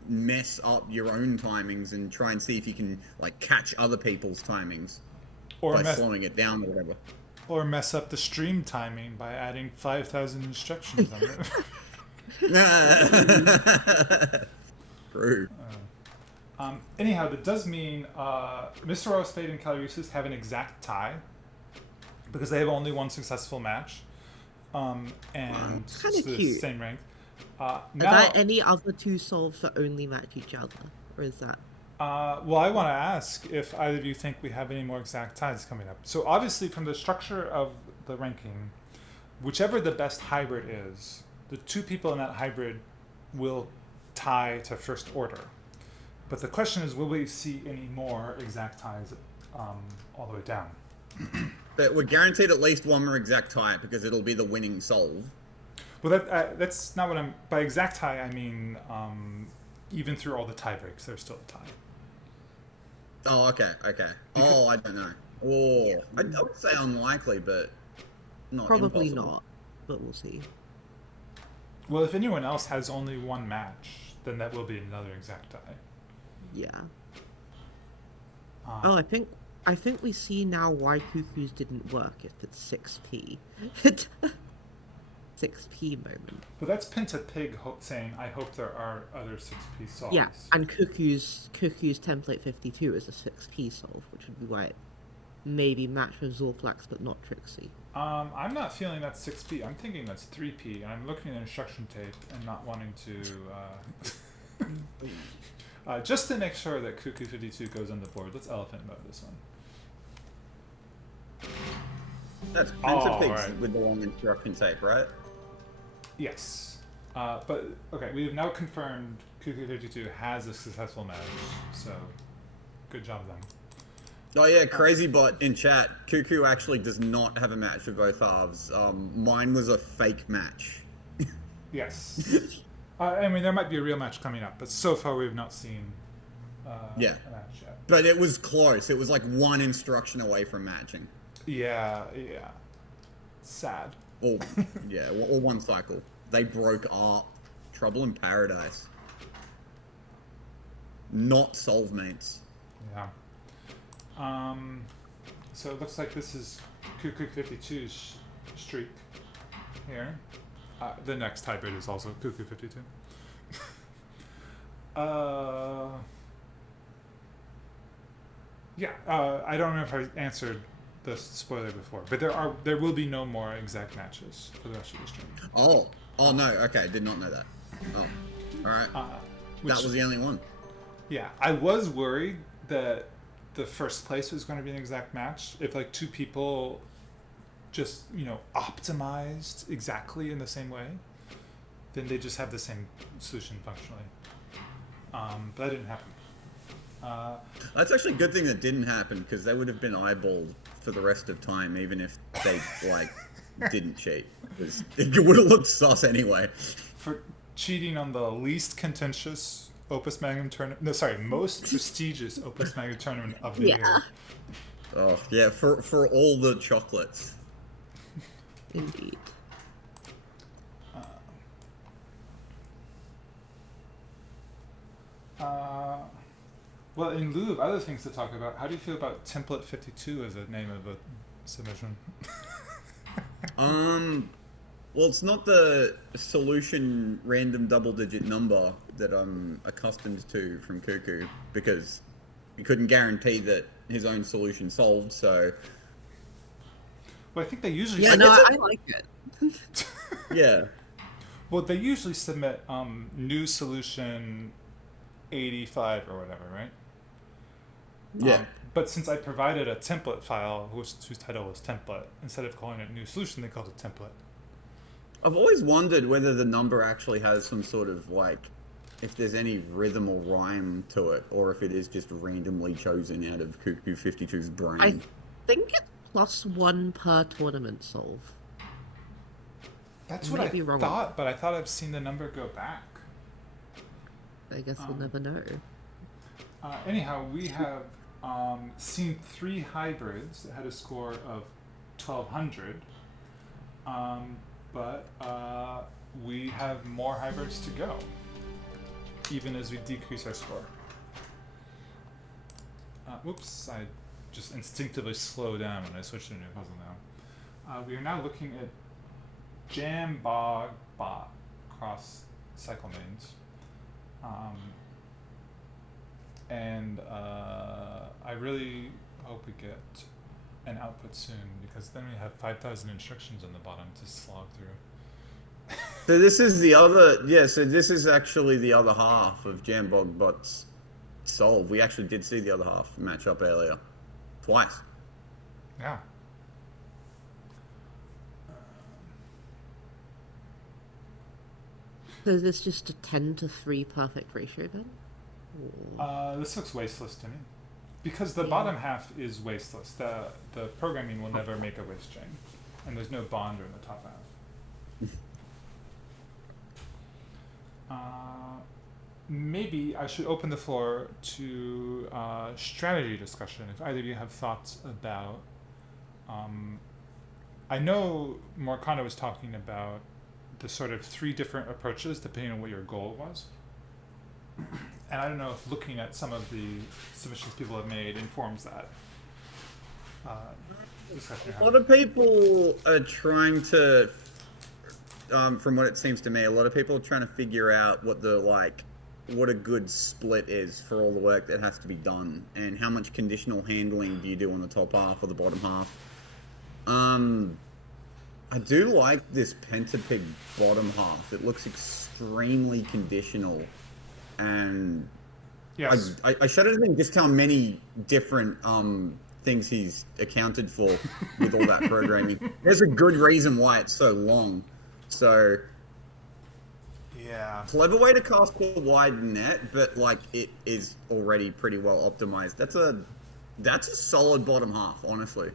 mess up your own timings and try and see if you can like catch other people's timings by slowing it down or whatever. Or mess up the stream timing by adding 5,000 instructions on it. True. Anyhow, that does mean Mr. Rosfade and Cagliari's have an exact tie because they have only 1 successful match, and it's the cute. same rank. Are there any other 2 solves that only match each other, or is that? Well, I want to ask if either of you think we have any more exact ties coming up. So obviously, from the structure of the ranking, whichever the best hybrid is, the 2 people in that hybrid will tie to first order. But the question is, will we see any more exact ties all the way down? But we're guaranteed at least 1 more exact tie because it'll be the winning solve. Well, that's not what I'm... By exact tie, I mean even through all the tie breaks, there's still a tie. Oh, okay. Oh, I don't know. Oh, I would say unlikely, but not Probably impossible. not, but we'll see. Well, if anyone else has only 1 match, then that will be another exact tie. Yeah. I think we see now why Cuckoo's didn't work if it's 6p. 6p moment. But that's Pinta Pig saying, I hope there are other 6p solves. Yeah, and Cuckoo's template 52 is a 6p solve, which would be why it maybe match with Zorflax but not Trixie. I'm not feeling that's 6p. I'm thinking that's 3p, and I'm looking at the instruction tape and not wanting to... just to make sure that Cuckoo 52 goes on the board, let's elephant mode this one. That's Pentapigs right. with the long instruction tape, right? Yes. But, okay, we have now confirmed Cuckoo 52 has a successful match, so good job then. Oh yeah, CrazyBot in chat. Cuckoo actually does not have a match for both halves. Mine was a fake match. Yes. I mean, there might be a real match coming up, but so far we've not seen a match yet. But it was close. It was like 1 instruction away from matching. Yeah. Sad. Or 1 cycle. They broke up. Trouble in Paradise. Not soulmates. Yeah. So it looks like this is Cuckoo 52's streak here. The next hybrid is also Cuckoo 52. I don't remember if I answered the spoiler before, but there will be no more exact matches for the rest of the stream. Oh no, okay, did not know that. Oh, alright. That was the only one. Yeah, I was worried that the first place was going to be an exact match. If like 2 people just, optimized exactly in the same way, then they just have the same solution functionally. But that didn't happen. That's actually a good thing that didn't happen, because they would have been eyeballed for the rest of time, even if they, didn't cheat. It would have looked sus anyway. For cheating on the least contentious Opus Magnum tournament. No, sorry, most prestigious Opus Magnum tournament of the year. Oh yeah, for all the chocolates. Indeed. Well, in lieu of other things to talk about, how do you feel about Template 52 as a name of a submission? Well, it's not the solution random double-digit number that I'm accustomed to from Cuckoo, because he couldn't guarantee that his own solution solved, so... Well, I think they usually... Yeah, no, I like it. Yeah. Well, they usually submit new solution 85 or whatever, right? Yeah. But since I provided a template file whose title was template, instead of calling it new solution, they called it template. I've always wondered whether the number actually has some sort of, like, if there's any rhythm or rhyme to it, or if it is just randomly chosen out of Cuckoo 52's brain. I think it's +1 per tournament solve. That's what I thought, but I thought I've seen the number go back. I guess we'll never know. Anyhow, we have seen 3 hybrids that had a score of 1200, but we have more hybrids to go, even as we decrease our score. Whoops, I just instinctively slow down when I switch to a new puzzle now. We are now looking at Jam Bog Bot cross cycle mains. And I really hope we get an output soon, because then we have 5,000 instructions on the bottom to slog through. So this is the other, so this is actually the other half of Jambog Bot's solve. We actually did see the other half match up earlier. Twice. Yeah. So is this just a 10-3 perfect ratio then? This looks wasteless to me, because the bottom half is wasteless. The programming will never make a waste chain, and there's no bonder in the top half. Maybe I should open the floor to strategy discussion. If either of you have thoughts about, I know Morkana was talking about the sort of 3 different approaches depending on what your goal was. And I don't know if looking at some of the submissions people have made informs that discussion. A lot of people are trying to, from what it seems to me, a lot of people are trying to figure out what a good split is for all the work that has to be done, and how much conditional handling do you do on the top half or the bottom half. I do like this Pentapig bottom half. It looks extremely conditional. And yes. I shudder to think just how many different things he's accounted for with all that programming. There's a good reason why it's so long. So, yeah, clever way to cast a wide net, but like it is already pretty well optimized. That's a solid bottom half, honestly.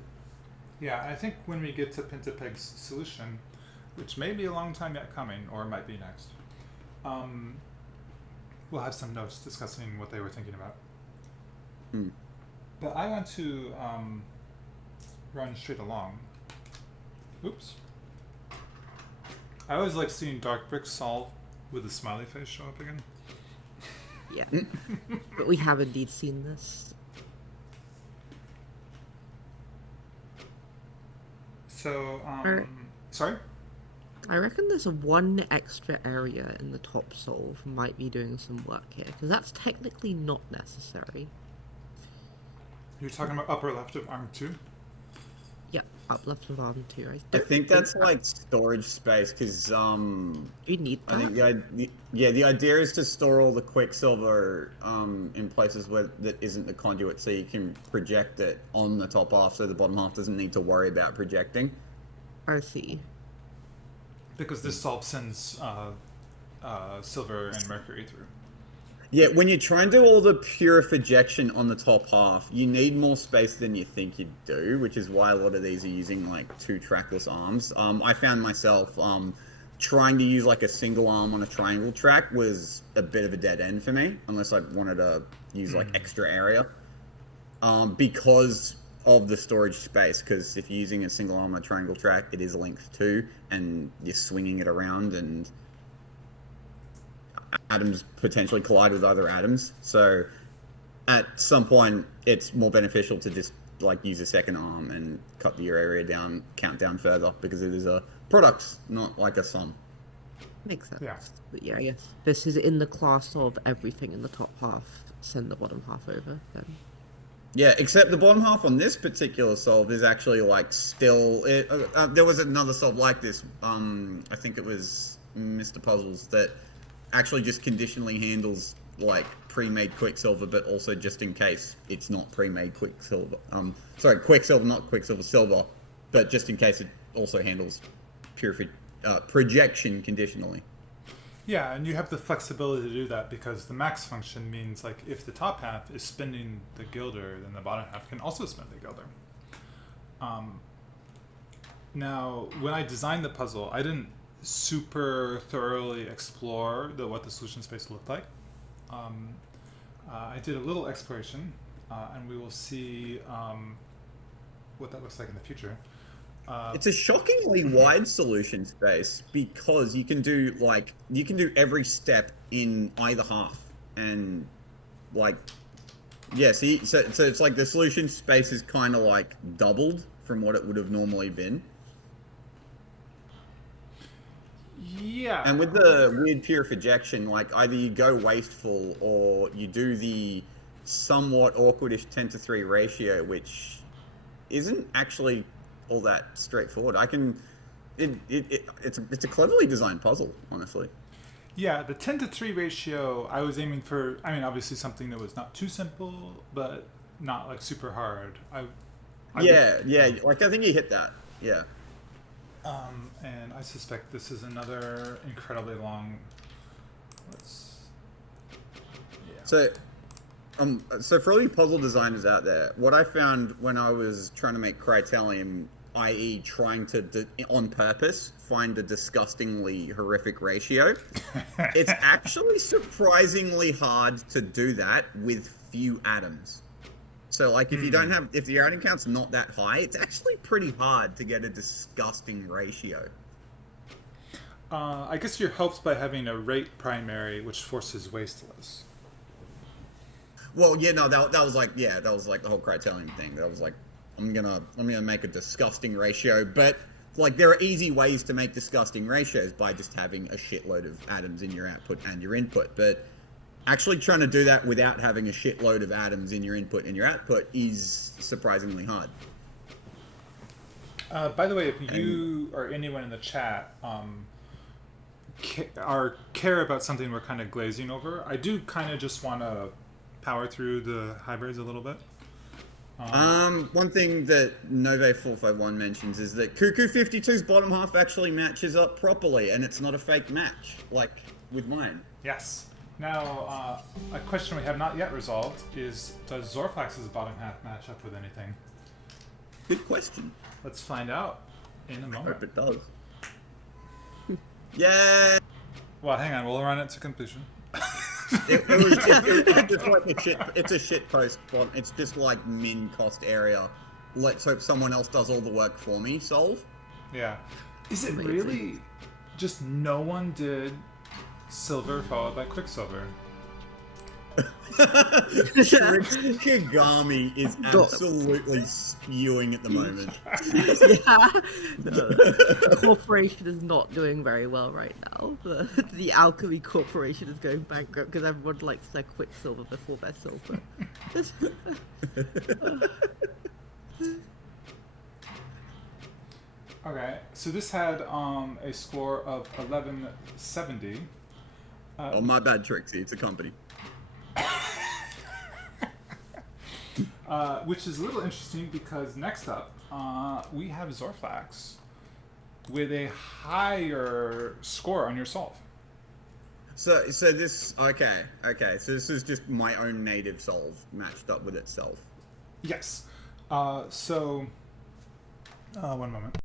Yeah, I think when we get to Pentapig's solution, which may be a long time yet coming, or it might be next, we'll have some notes discussing what they were thinking about. But I want to run straight along. Oops. I always like seeing Dark Brick solve with a smiley face show up again. Yeah. But we have indeed seen this. So, sorry? I reckon there's 1 extra area in the top solve might be doing some work here, because that's technically not necessary. You're talking about upper left of arm 2? Yeah, up left of arm 2. I think that's like storage space, because you need that. I think the idea is to store all the Quicksilver in places where that isn't the conduit, so you can project it on the top half, so the bottom half doesn't need to worry about projecting. I see. Because this solve sends silver and mercury through. Yeah, when you try and do all the purification on the top half, you need more space than you think you do, which is why a lot of these are using like 2 trackless arms. I found myself trying to use like a single arm on a triangle track was a bit of a dead end for me, unless I wanted to use like extra area, because of the storage space. Because if you're using a single arm on a triangle track, it is length 2, and you're swinging it around, and atoms potentially collide with other atoms. So at some point, it's more beneficial to just like use a second arm and cut the area down, count down further, because it is a product, not like a sum. Makes sense. Yeah. But yeah, I guess this is in the class of everything in the top half. Send the bottom half over then. Yeah, except the bottom half on this particular solve is actually like still. There was another solve like this. I think it was Mr. Puzzles that actually just conditionally handles like pre-made Quicksilver, but also just in case it's not pre-made Quicksilver. Sorry, Quicksilver, not Quicksilver, Silver, but just in case it also handles projection conditionally. Yeah, and you have the flexibility to do that because the max function means like if the top half is spinning the gilder, then the bottom half can also spin the gilder. Now, when I designed the puzzle, I didn't super thoroughly explore what the solution space looked like. I did a little exploration, and we will see what that looks like in the future. It's a shockingly wide solution space because you can do every step in either half, and like so it's like the solution space is kind of like doubled from what it would have normally been. Yeah. And with the weird purification, like either you go wasteful or you do the somewhat awkwardish 10-3 ratio, which isn't actually all that straightforward. It's a cleverly designed puzzle, honestly. Yeah, the 10-3 ratio, I was aiming for, I mean, obviously something that was not too simple, but not like super hard. Like I think you hit that. Yeah. And I suspect this is another incredibly long. So for all you puzzle designers out there, what I found when I was trying to make Crytalium, i.e. trying to, on purpose, find a disgustingly horrific ratio, it's actually surprisingly hard to do that with few atoms. So, like, if the atom count's not that high, it's actually pretty hard to get a disgusting ratio. I guess you're helped by having a rate primary, which forces wasteless. Well, yeah, no, that was like the whole Crytalium thing. That was like, I'm gonna make a disgusting ratio, but like there are easy ways to make disgusting ratios by just having a shitload of atoms in your output and your input. But actually trying to do that without having a shitload of atoms in your input and your output is surprisingly hard. By the way, if you or anyone in the chat care about something we're kind of glazing over, I do kind of just want to power through the hybrids a little bit. One thing that Nove451 mentions is that Cuckoo 52's bottom half actually matches up properly, and it's not a fake match, like with mine. Yes. Now, a question we have not yet resolved is, does Zorflax's bottom half match up with anything? Good question. Let's find out in a moment. Hope it does. Yeah. Well, hang on, we'll run it to completion. It's a shit post. It's just like min cost area. Let's hope someone else does all the work for me. Solve. Yeah. Is it really just no one did silver followed by Quicksilver? Kagami is absolutely spewing at the moment. The corporation is not doing very well right now. The Alchemy Corporation is going bankrupt because everyone likes their Quicksilver before their silver. Okay, so this had a score of 1170. Oh, my bad, Trixie. It's a company. Which is a little interesting because next up, we have Zorflax with a higher score on your solve. So this okay. So this is just my own native solve matched up with itself. Yes. So one moment.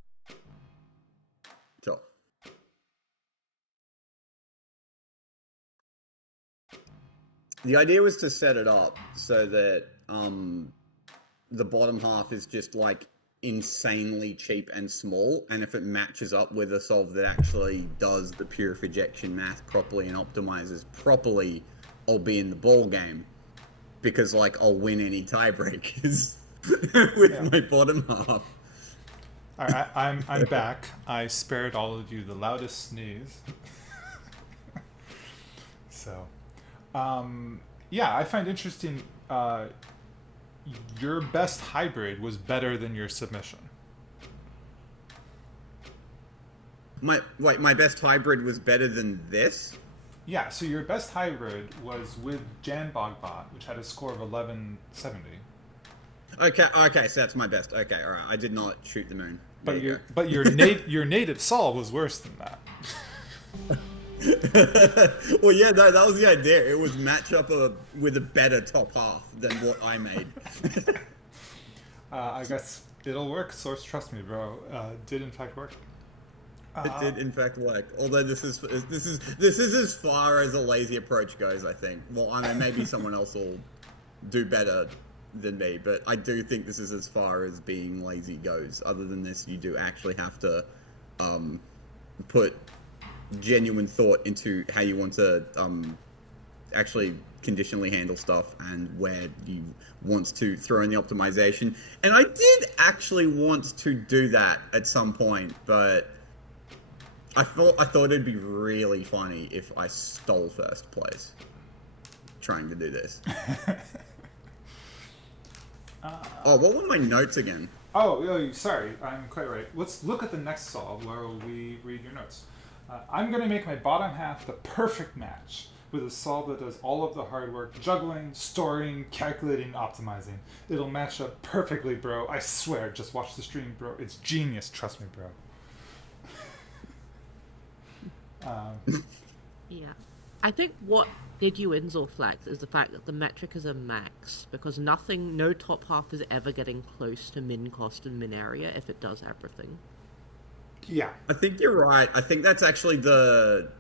Sure. The idea was to set it up so that the bottom half is just like insanely cheap and small, and if it matches up with a solve that actually does the purification math properly and optimizes properly, I'll be in the ball game, because like I'll win any tiebreakers with my bottom half. All right, I'm back. I spared all of you the loudest sneeze. So, yeah, I find interesting. Your best hybrid was better than your submission. My best hybrid was better than this? Yeah, so your best hybrid was with Janbogbot, which had a score of 1170. Okay, so that's my best. Okay, all right. I did not shoot the moon. But your native solve was worse than that. Well, yeah, no, that was the idea. It was match up with a better top half than what I made. I guess it'll work. Source, trust me, bro. Did in fact work. It did in fact work. Although this is as far as a lazy approach goes, I think. Well, I mean, maybe someone else will do better than me, but I do think this is as far as being lazy goes. Other than this, you do actually have to put genuine thought into how you want to actually conditionally handle stuff and where you want to throw in the optimization. And I did actually want to do that at some point, but I thought it'd be really funny if I stole first place trying to do this. Oh, what were my notes again? Oh, sorry, I'm quite right. Let's look at the next solve while we read your notes. I'm going to make my bottom half the perfect match with a solve that does all of the hard work, juggling, storing, calculating, optimizing. It'll match up perfectly, bro. I swear, just watch the stream, bro. It's genius, trust me, bro. Yeah. I think what did you in Zorflex is the fact that the metric is a max, because no top half is ever getting close to min cost and min area if it does everything. Yeah. I think you're right. I think that's actually the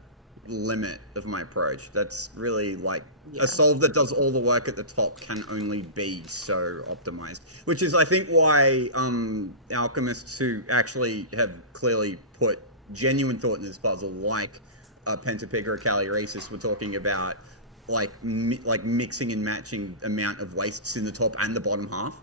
limit of my approach. That's really like a solve that does all the work at the top can only be so optimized. Which is, I think, why alchemists who actually have clearly put genuine thought in this puzzle, like Pentapig or Calirasis, were talking about like mixing and matching amount of wastes in the top and the bottom half.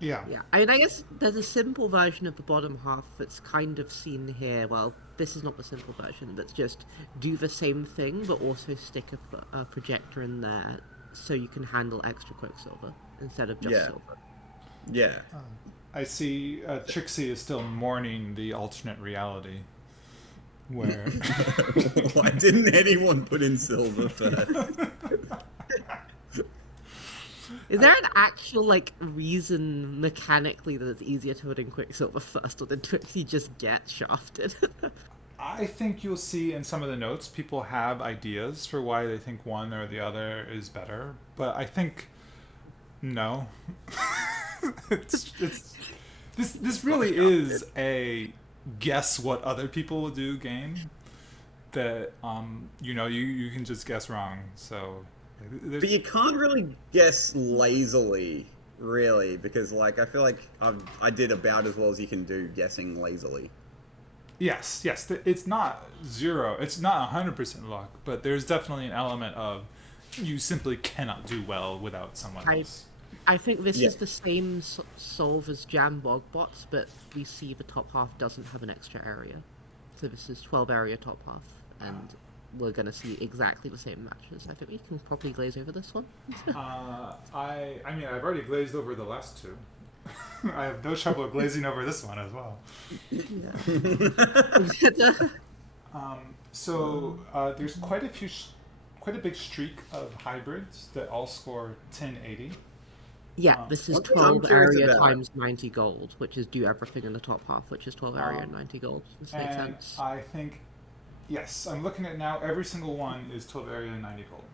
Yeah. I mean, I guess there's a simple version of the bottom half that's kind of seen here. Well, this is not the simple version, but just do the same thing, but also stick a projector in there so you can handle extra Quicksilver instead of just silver. Yeah. I see Trixie is still mourning the alternate reality where... Why didn't anyone put in silver first? Is there an actual, reason mechanically that it's easier to put in Quicksilver first, or did Trixie just get shafted? I think you'll see in some of the notes people have ideas for why they think one or the other is better, but I think no. This really is a guess what other people will do game that you can just guess wrong. So but you can't really guess lazily, really, because I feel like I did about as well as you can do guessing lazily. Yes, it's not zero, it's not 100% luck, but there's definitely an element of you simply cannot do well without someone else. I think this is the same solve as Janbogbot's, but we see the top half doesn't have an extra area. So this is 12 area top half, and we're going to see exactly the same matches. I think we can probably glaze over this one. I mean, I've already glazed over the last two. I have no trouble glazing over this one as well. So there's quite a big streak of hybrids that all score 1080. Yeah, this is 12 area times 90 gold, which is do everything in the top half, which is 12 area and 90 gold. This makes sense. I think, yes, I'm looking at now, every single one is 12 area and 90 gold.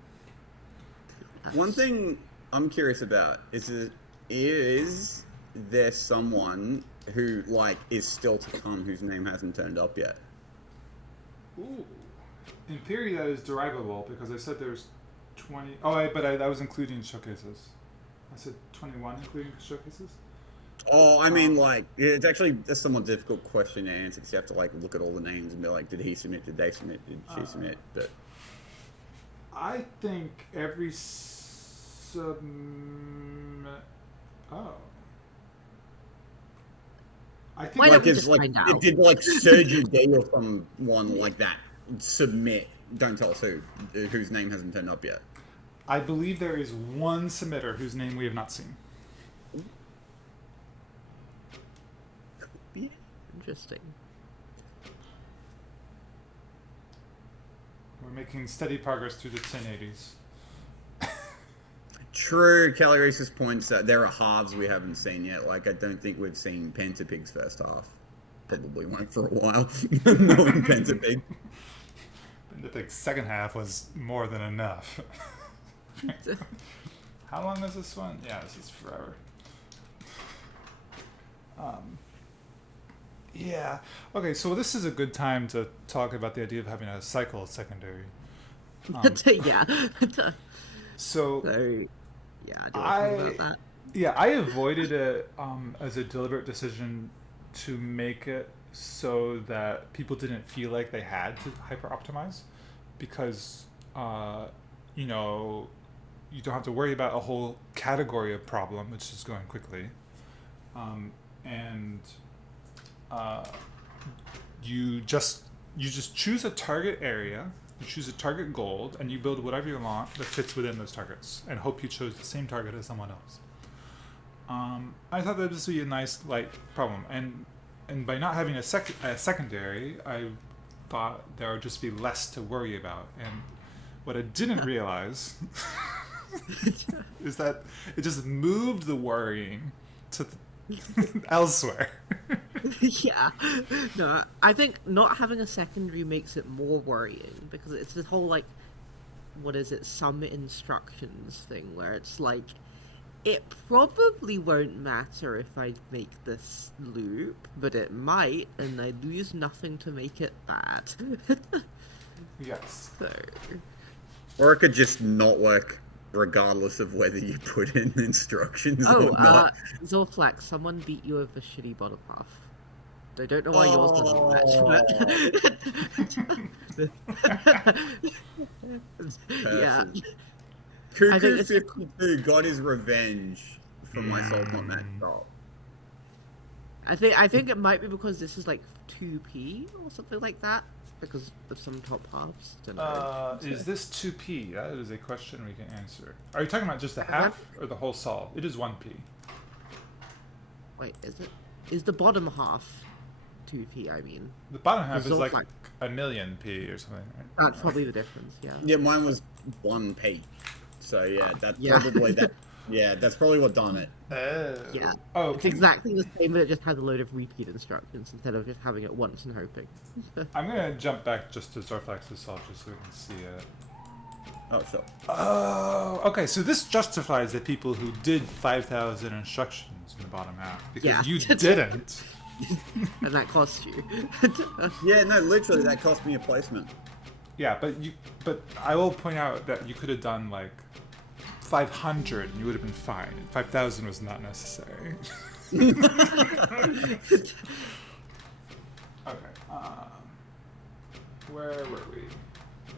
One thing I'm curious about is there someone who, is still to come whose name hasn't turned up yet? Ooh. In theory, that is derivable, because I said there's 20. Oh, that was including showcases. I said 21 including showcases. Oh, I mean, like, it's actually a somewhat difficult question to answer because you have to, like, look at all the names and be like, did he submit, did they submit, did she submit? But I think every Oh. I think Why don't we it's just like, find out? it did, like, Sergio Day or someone like that submit. Don't tell us whose name hasn't turned up yet. I believe there is one submitter whose name we have not seen. Interesting. We're making steady progress through the 1080s. True, Kelly Reese's points that there are halves we haven't seen yet. Like, I don't think we've seen Pentapig's first half. Probably won't for a while. Knowing Pentapig. Pentapig's second half was more than enough. How long is this one? Yeah, this is forever. Yeah. Okay, so this is a good time to talk about the idea of having a cycle secondary. Yeah. So yeah, I do about that. Yeah, I avoided it as a deliberate decision to make it so that people didn't feel like they had to hyper optimize, because you know, you don't have to worry about a whole category of problem, which is going quickly, and you just choose a target area, you choose a target goal, and you build whatever you want that fits within those targets, and hope you chose the same target as someone else. I thought that this would be a nice light problem, and by not having a secondary, I thought there would just be less to worry about. And what I didn't realize is that it just moved the worrying to elsewhere. Yeah. No, I think not having a secondary makes it more worrying, because it's this whole, like, what is it, some instructions thing, where it's like, it probably won't matter if I make this loop, but it might, and I lose nothing to make it bad. Yes. So. Or it could just not work regardless of whether you put in instructions or not. Zorflax, someone beat you with a shitty bottom half. I don't know why yours doesn't match, but... yeah. Cuckoo52 got his revenge for myself not matched up. I think it might be because this is like 2p or something like that, because of some top halves. Don't know. Is this 2p? That is a question we can answer. Are you talking about just the half or the whole solve? It is 1p. Wait, is it? Is the bottom half 2p? I mean, the bottom half is like a million p or something. Right? That's probably the difference. Yeah. Yeah, mine was 1p. So yeah, probably that. Yeah, that's probably what done it. Yeah. Oh, it's exactly the same, but it just has a load of repeat instructions instead of just having it once and hoping. I'm gonna jump back just to Zorflax's solve just so we can see it. Oh, sure. Oh, okay. So this justifies the people who did 5,000 instructions in the bottom half, because you didn't. And that cost you. Yeah, no, literally, that cost me a placement. Yeah, but I will point out that you could have done like 500 and you would have been fine. 5,000 was not necessary. Okay. Where were we?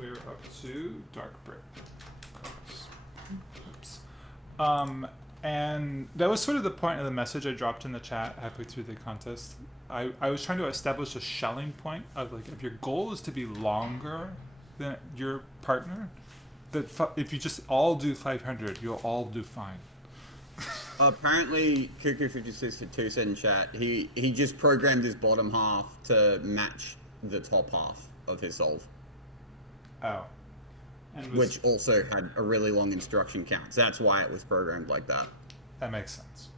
We were up to Dark Brick. Oops. And that was sort of the point of the message I dropped in the chat halfway through the contest. I was trying to establish a shelling point of, like, if your goal is to be longer than your partner, that if you just all do 500, you'll all do fine. Apparently, Cuckoo56 said in chat, he just programmed his bottom half to match the top half of his solve. Oh. Which also had a really long instruction count. So that's why it was programmed like that. That makes sense.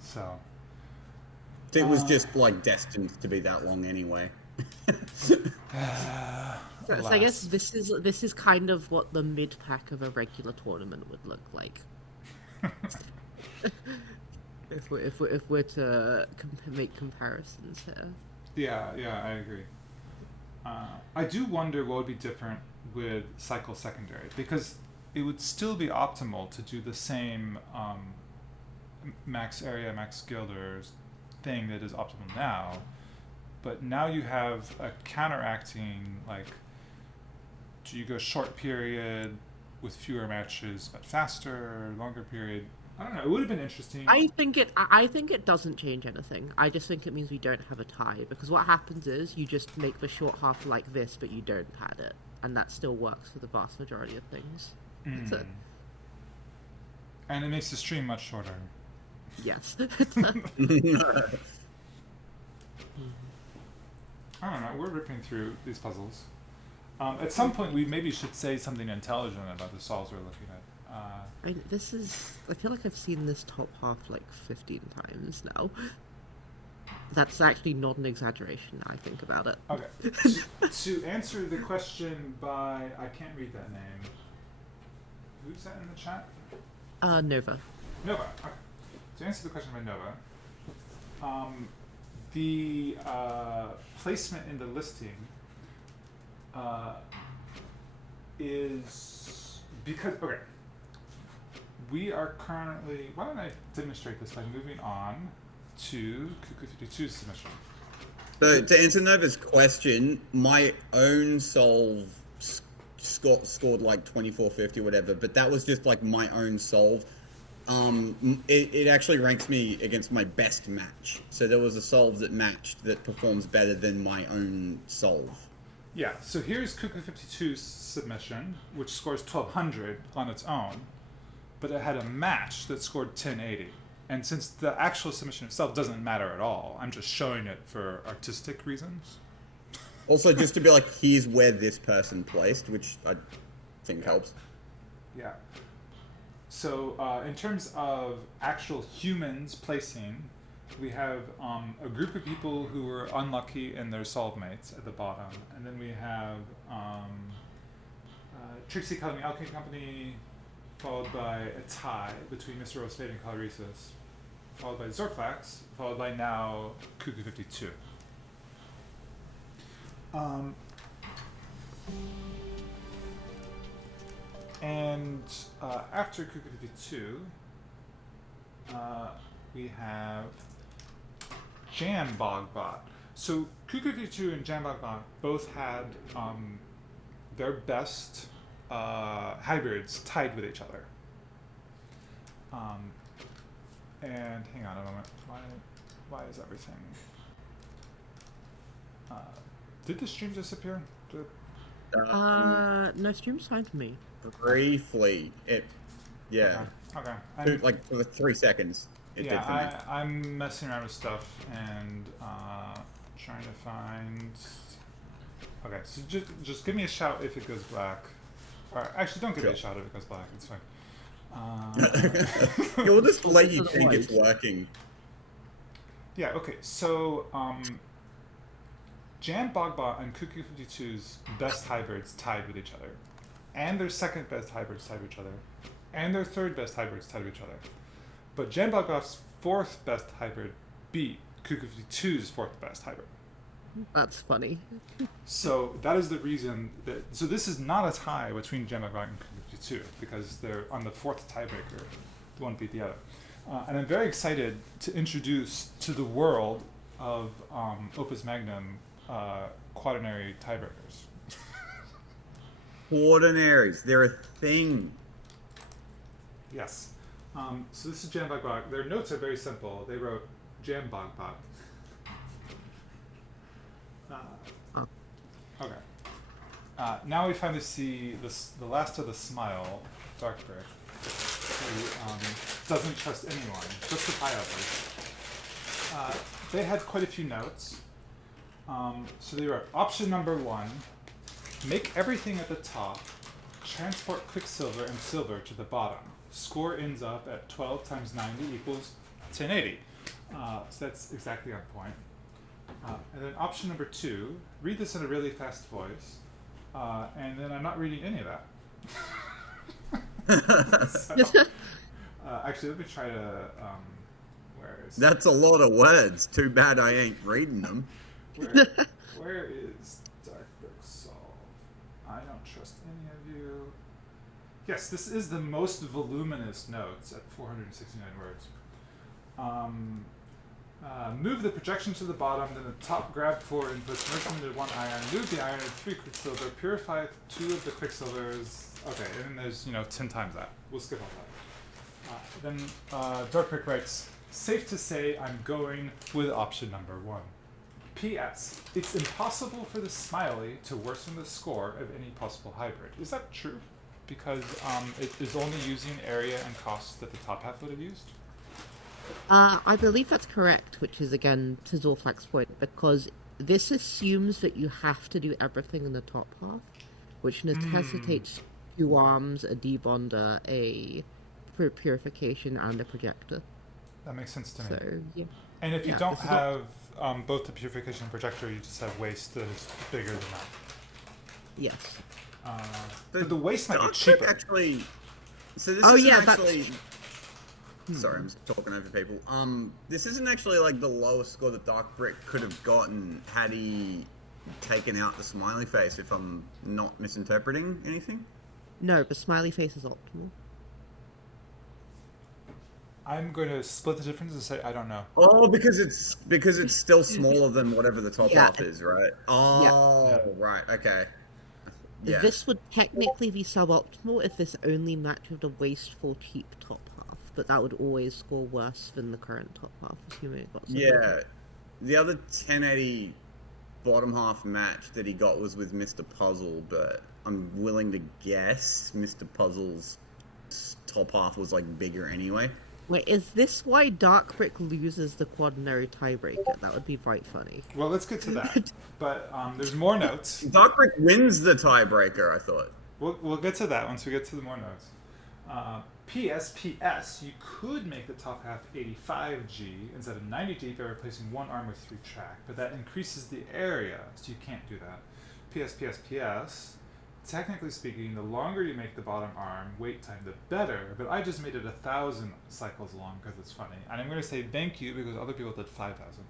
So it was just like destined to be that long anyway. So I guess this is kind of what the mid pack of a regular tournament would look like. if we're to make comparisons here. Yeah, I agree. I do wonder what would be different with cycle secondary, because it would still be optimal to do the same max area, max guilders thing that is optimal now, but now you have a counteracting, like, do you go short period with fewer matches but faster, longer period? I don't know. It would have been interesting. I think it doesn't change anything. I just think it means we don't have a tie, because what happens is you just make the short half like this, but you don't pad it, and that still works for the vast majority of things. That's it. And it makes the stream much shorter. Yes. I don't know. We're ripping through these puzzles. At some point, we maybe should say something intelligent about the solves we're looking at. I feel like I've seen this top half like 15 times now. That's actually not an exaggeration now I think about it. Okay. To answer the question by, I can't read that name. Who's that in the chat? Nova. Nova. Okay. To answer the question by Nova, the placement in the listing is because, okay, we are currently, why don't I demonstrate this by moving on to Cuckoo 52's submission. So to answer Nova's question, my own solve scored like 2450 or whatever, but that was just like my own solve. It actually ranks me against my best match. So there was a solve that matched that performs better than my own solve. Yeah, so here's Cuckoo 52's submission, which scores 1200 on its own, but it had a match that scored 1080. And since the actual submission itself doesn't matter at all, I'm just showing it for artistic reasons. Also, just to be like, here's where this person placed, which I think helps. Yeah. So in terms of actual humans placing, we have a group of people who were unlucky in their solve mates at the bottom. And then we have Trixie Academy Alchemy Company, followed by a tie between Mr. Rosespade and Calorisus, followed by Zorflax, followed by now Cuckoo 52. And after Cuckoo 52, we have Jambogbot. So Cuckoo 52 and Jambogbot both had their best hybrids tied with each other. And hang on a moment. Why is everything? Did the stream disappear? No, stream's fine for me. Briefly, yeah. Okay. Like for 3 seconds. It did for me. I'm messing around with stuff and trying to find. Okay, so just give me a shout if it goes black. Or actually, don't give me a shout if it goes black. It's fine. Yeah, we'll just let you think it's working. Yeah. Okay. So Jambogbot and Cuckoo 52's best hybrids tied with each other, and their second best hybrids tied with each other, and their third best hybrids tied with each other. But Jambogbot's fourth best hybrid beat Cuckoo 52's fourth best hybrid. That's funny. So that is the reason that. So this is not a tie between Jambogbot and Cuckoo 52 because they're on the fourth tiebreaker. The one beat the other. And I'm very excited to introduce to the world of Opus Magnum quaternary tiebreakers. Quaternaries, they're a thing. Yes. So this is Jambogbot. Their notes are very simple. They wrote Jambogbot. Okay. Now we finally see the last of the Smile, Dark Brick, who doesn't trust anyone, just the pie-uppers. They had quite a few notes. So they wrote, option number 1, make everything at the top, transport Quicksilver and Silver to the bottom. Score ends up at 12 times 90 equals 1080. So that's exactly on point. And then option number 2, read this in a really fast voice. And then I'm not reading any of that. So, actually, let me try to. Where is? That's a lot of words. Too bad I ain't reading them. Where is Dark Yes, this is the most voluminous notes at 469 words. Move the projection to the bottom, then the top grab 4 inputs, merge them into 1 iron, move the iron into 3 quicksilver, purify 2 of the quicksilvers. Okay, and then there's, 10 times that. We'll skip all that. Then Darkbrick writes, safe to say I'm going with option number 1. P.S. It's impossible for the smiley to worsen the score of any possible hybrid. Is that true? Because it is only using area and cost that the top half would have used? I believe that's correct, which is again to Zorflak's point, because this assumes that you have to do everything in the top half, which necessitates 2 arms, a debonder, a purification, and a projector. That makes sense to me. So, yeah. And if you don't have both the purification and projector, you just have waste that is bigger than that. Yes. But the waste might be cheaper. Actually, so this isn't actually... Sorry, I'm just talking over people. This isn't actually like the lowest score that Darkbrick could have gotten had he taken out the smiley face, if I'm not misinterpreting anything. No, but smiley face is optimal. I'm going to split the difference and say I don't know. Oh, because it's still smaller than whatever the top half is, right? Oh, yeah. Right. Okay. Yeah. This would technically be suboptimal if this only matched with the wasteful cheap top half, but that would always score worse than the current top half, assuming it got something. Yeah. The other 1080 bottom half match that he got was with Mr. Puzzle, but I'm willing to guess Mr. Puzzle's top half was like bigger anyway. Wait, is this why Darkbrick loses the quaternary tiebreaker? That would be quite funny. Well, let's get to that. But there's more notes. Darkbrick wins the tiebreaker, I thought. We'll get to that once we get to the more notes. PS, you could make the top half 85G instead of 90G by replacing 1 arm with 3 track, but that increases the area, so you can't do that. PS. Technically speaking, the longer you make the bottom arm wait time, the better, but I just made it 1,000 cycles long because it's funny. And I'm going to say thank you because other people did 5,000.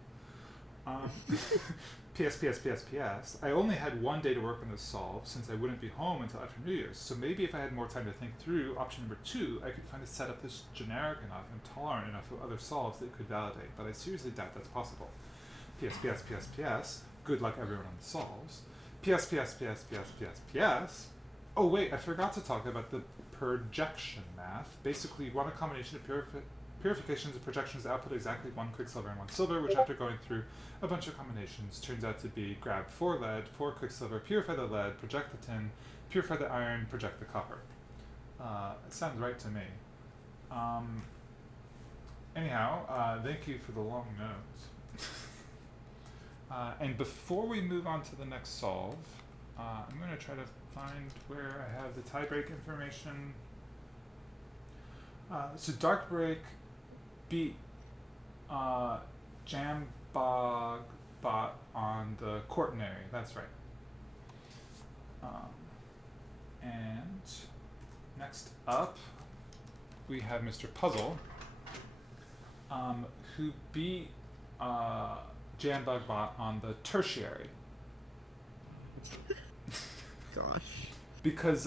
PS. I only had 1 day to work on this solve since I wouldn't be home until after New Year's, so maybe if I had more time to think through option number 2, I could find a setup that's generic enough and tolerant enough of other solves that it could validate, but I seriously doubt that's possible. PS. Good luck everyone on the solves. PS. Oh wait, I forgot to talk about the projection math. Basically, you want a combination of purifications and projections to output exactly 1 quicksilver and 1 silver, which after going through a bunch of combinations turns out to be grab 4 lead, 4 quicksilver, purify the lead, project the tin, purify the iron, project the copper. It sounds right to me. Anyhow, thank you for the long notes. And before we move on to the next solve, I'm going to try to find where I have the tiebreak information. So Darkbreak beat Jambog Bot on the quaternary. That's right. And next up, we have Mr. Puzzle, who beat Jambug Bot on the tertiary. Gosh. Because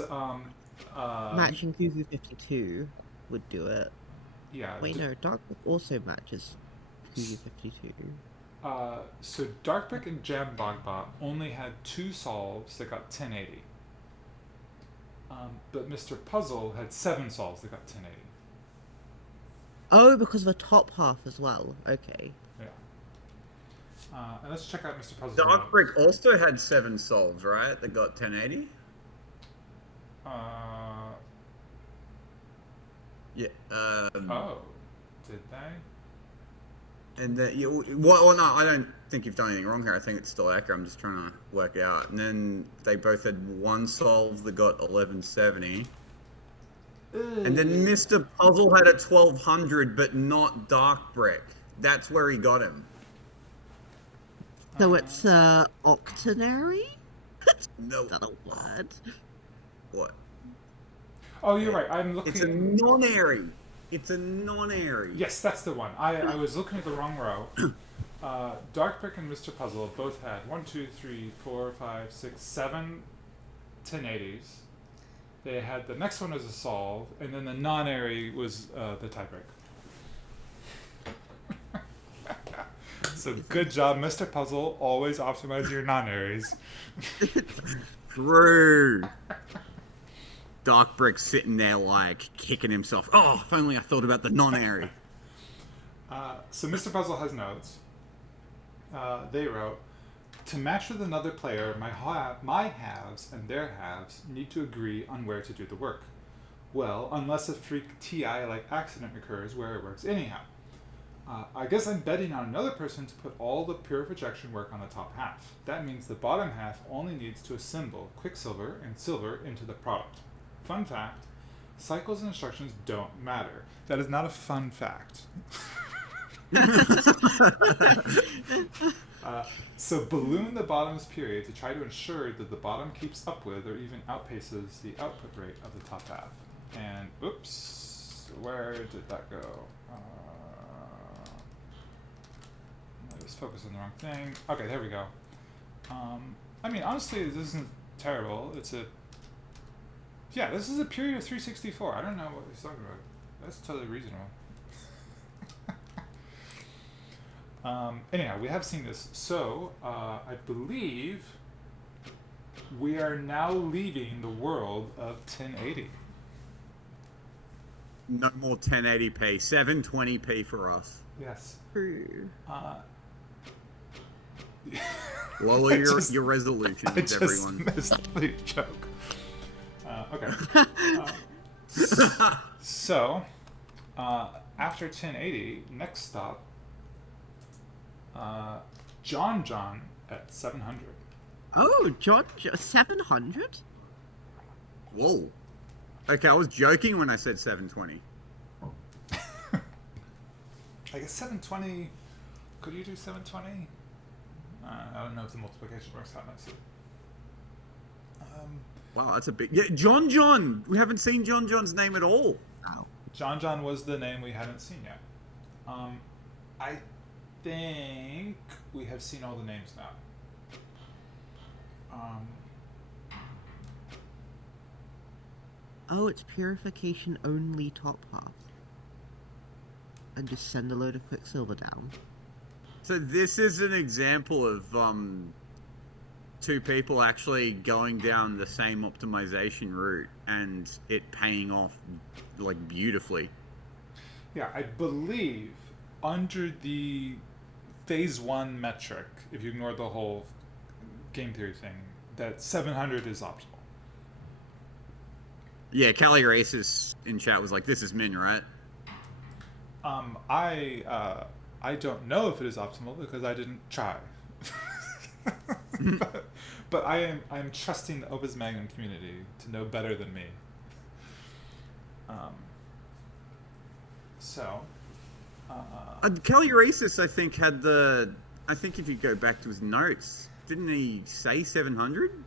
matching QQ52 would do it. Yeah. Wait, no, Darkbrick also matches QQ52. So Darkbrick and Jambug Bot only had 2 solves that got 1080. But Mr. Puzzle had 7 solves that got 1080. Oh, because of the top half as well. Okay. Yeah. And let's check out Mr. Puzzle's Darkbrick also had 7 solves, right? That got 1080? Yeah. Oh, did they? And well, no, I don't think you've done anything wrong here. I think it's still accurate. I'm just trying to work it out. And then they both had 1 solve that got 1170. And then Mr. Puzzle had a 1200, but not Darkbrick. That's where he got him. So it's octonary? No. Is that a word? What? Oh, you're right. I'm looking. It's a non-airy. It's a non-airy. Yes, that's the one. I was looking at the wrong row. Darkbrick and Mr. Puzzle both had 1, 2, 3, 4, 5, 6, 7 1080s. They had the next one was a solve, and then the non-airy was the tiebreak. So good job, Mr. Puzzle. Always optimize your non-airies. True. Dark Brick sitting there like kicking himself. Oh, if only I thought about the non-airy. So Mr. Puzzle has notes. They wrote, to match with another player, my halves and their halves need to agree on where to do the work. Well, unless a freak TI-like accident occurs where it works anyhow. I guess I'm betting on another person to put all the pure projection work on the top half. That means the bottom half only needs to assemble Quicksilver and Silver into the product. Fun fact, cycles and instructions don't matter. That is not a fun fact. So balloon the bottom's period to try to ensure that the bottom keeps up with or even outpaces the output rate of the top half. And oops, where did that go? I was focused on the wrong thing. Okay, there we go. I mean, honestly, this isn't terrible. This is a period of 364. I don't know what he's talking about. That's totally reasonable. Anyhow, we have seen this. So, I believe we are now leaving the world of 1080. No more 1080p. 720p for us. Yes. Lower your resolutions, everyone. Missed the joke. Okay. So, after 1080, next stop, John at 700. Oh, John, 700? Whoa. Okay, I was joking when I said 720. I guess 720. Could you do 720? I don't know if the multiplication works out nicely. Wow, that's a big... Yeah, John! We haven't seen John's name at all. Oh. John was the name we hadn't seen yet. I think we have seen all the names now. Oh, it's purification only top half. And just send a load of Quicksilver down. So this is an example of two people actually going down the same optimization route and it paying off like beautifully. Yeah, I believe under the phase 1 metric, if you ignore the whole game theory thing, that 700 is optimal. Yeah, Calligrasis in chat was like, this is min, right? I don't know if it is optimal because I didn't try. but I'm trusting the Opus Magnum community to know better than me. Calligrasis, I think, had I think if you go back to his notes, didn't he say 700?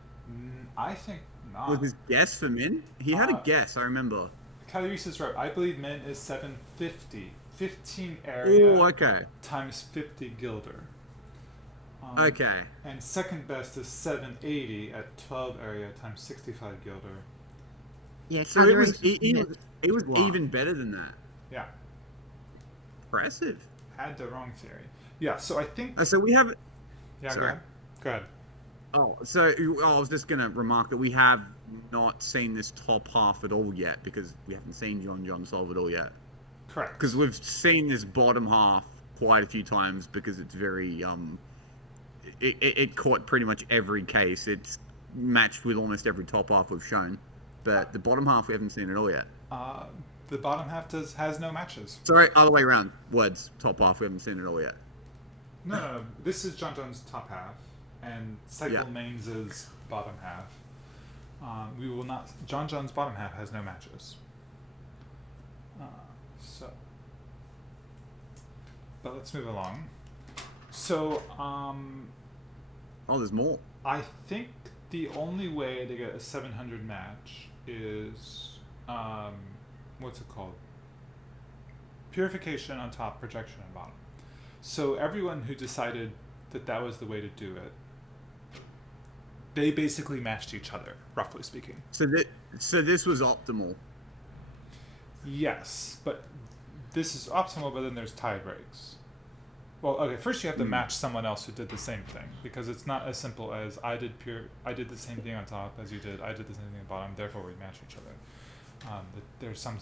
I think not. Was his guess for min? He had a guess, I remember. Calligrasis wrote, I believe min is 750. 15 area times 50 Gilder. Okay. And second best is 780 at 12 area times 65 Gilder. Yeah, so it was even better than that. Yeah. Impressive. Had the wrong theory. Yeah, so I think... So we have... Yeah, sorry. Go ahead. Oh, so I was just going to remark that we have not seen this top half at all yet because we haven't seen John solve it all yet. Correct. Because we've seen this bottom half quite a few times because it's very... It caught pretty much every case. It's matched with almost every top half we've shown. But the bottom half we haven't seen at all yet. The bottom half has no matches. Sorry, other way around. Words, top half we haven't seen at all yet. No. This is John's top half. And Cycle Mains' bottom half. We will not... John's bottom half has no matches. But let's move along. So, there's more. I think the only way to get a 700 match is, what's it called? Purification on top, projection on bottom. So everyone who decided that was the way to do it, they basically matched each other, roughly speaking. So So this was optimal. Yes, but this is optimal, but then there's tie breaks. Well, okay, first you have to match someone else who did the same thing, because it's not as simple as I did the same thing on top as you did, I did the same thing on bottom, therefore we match each other. There's some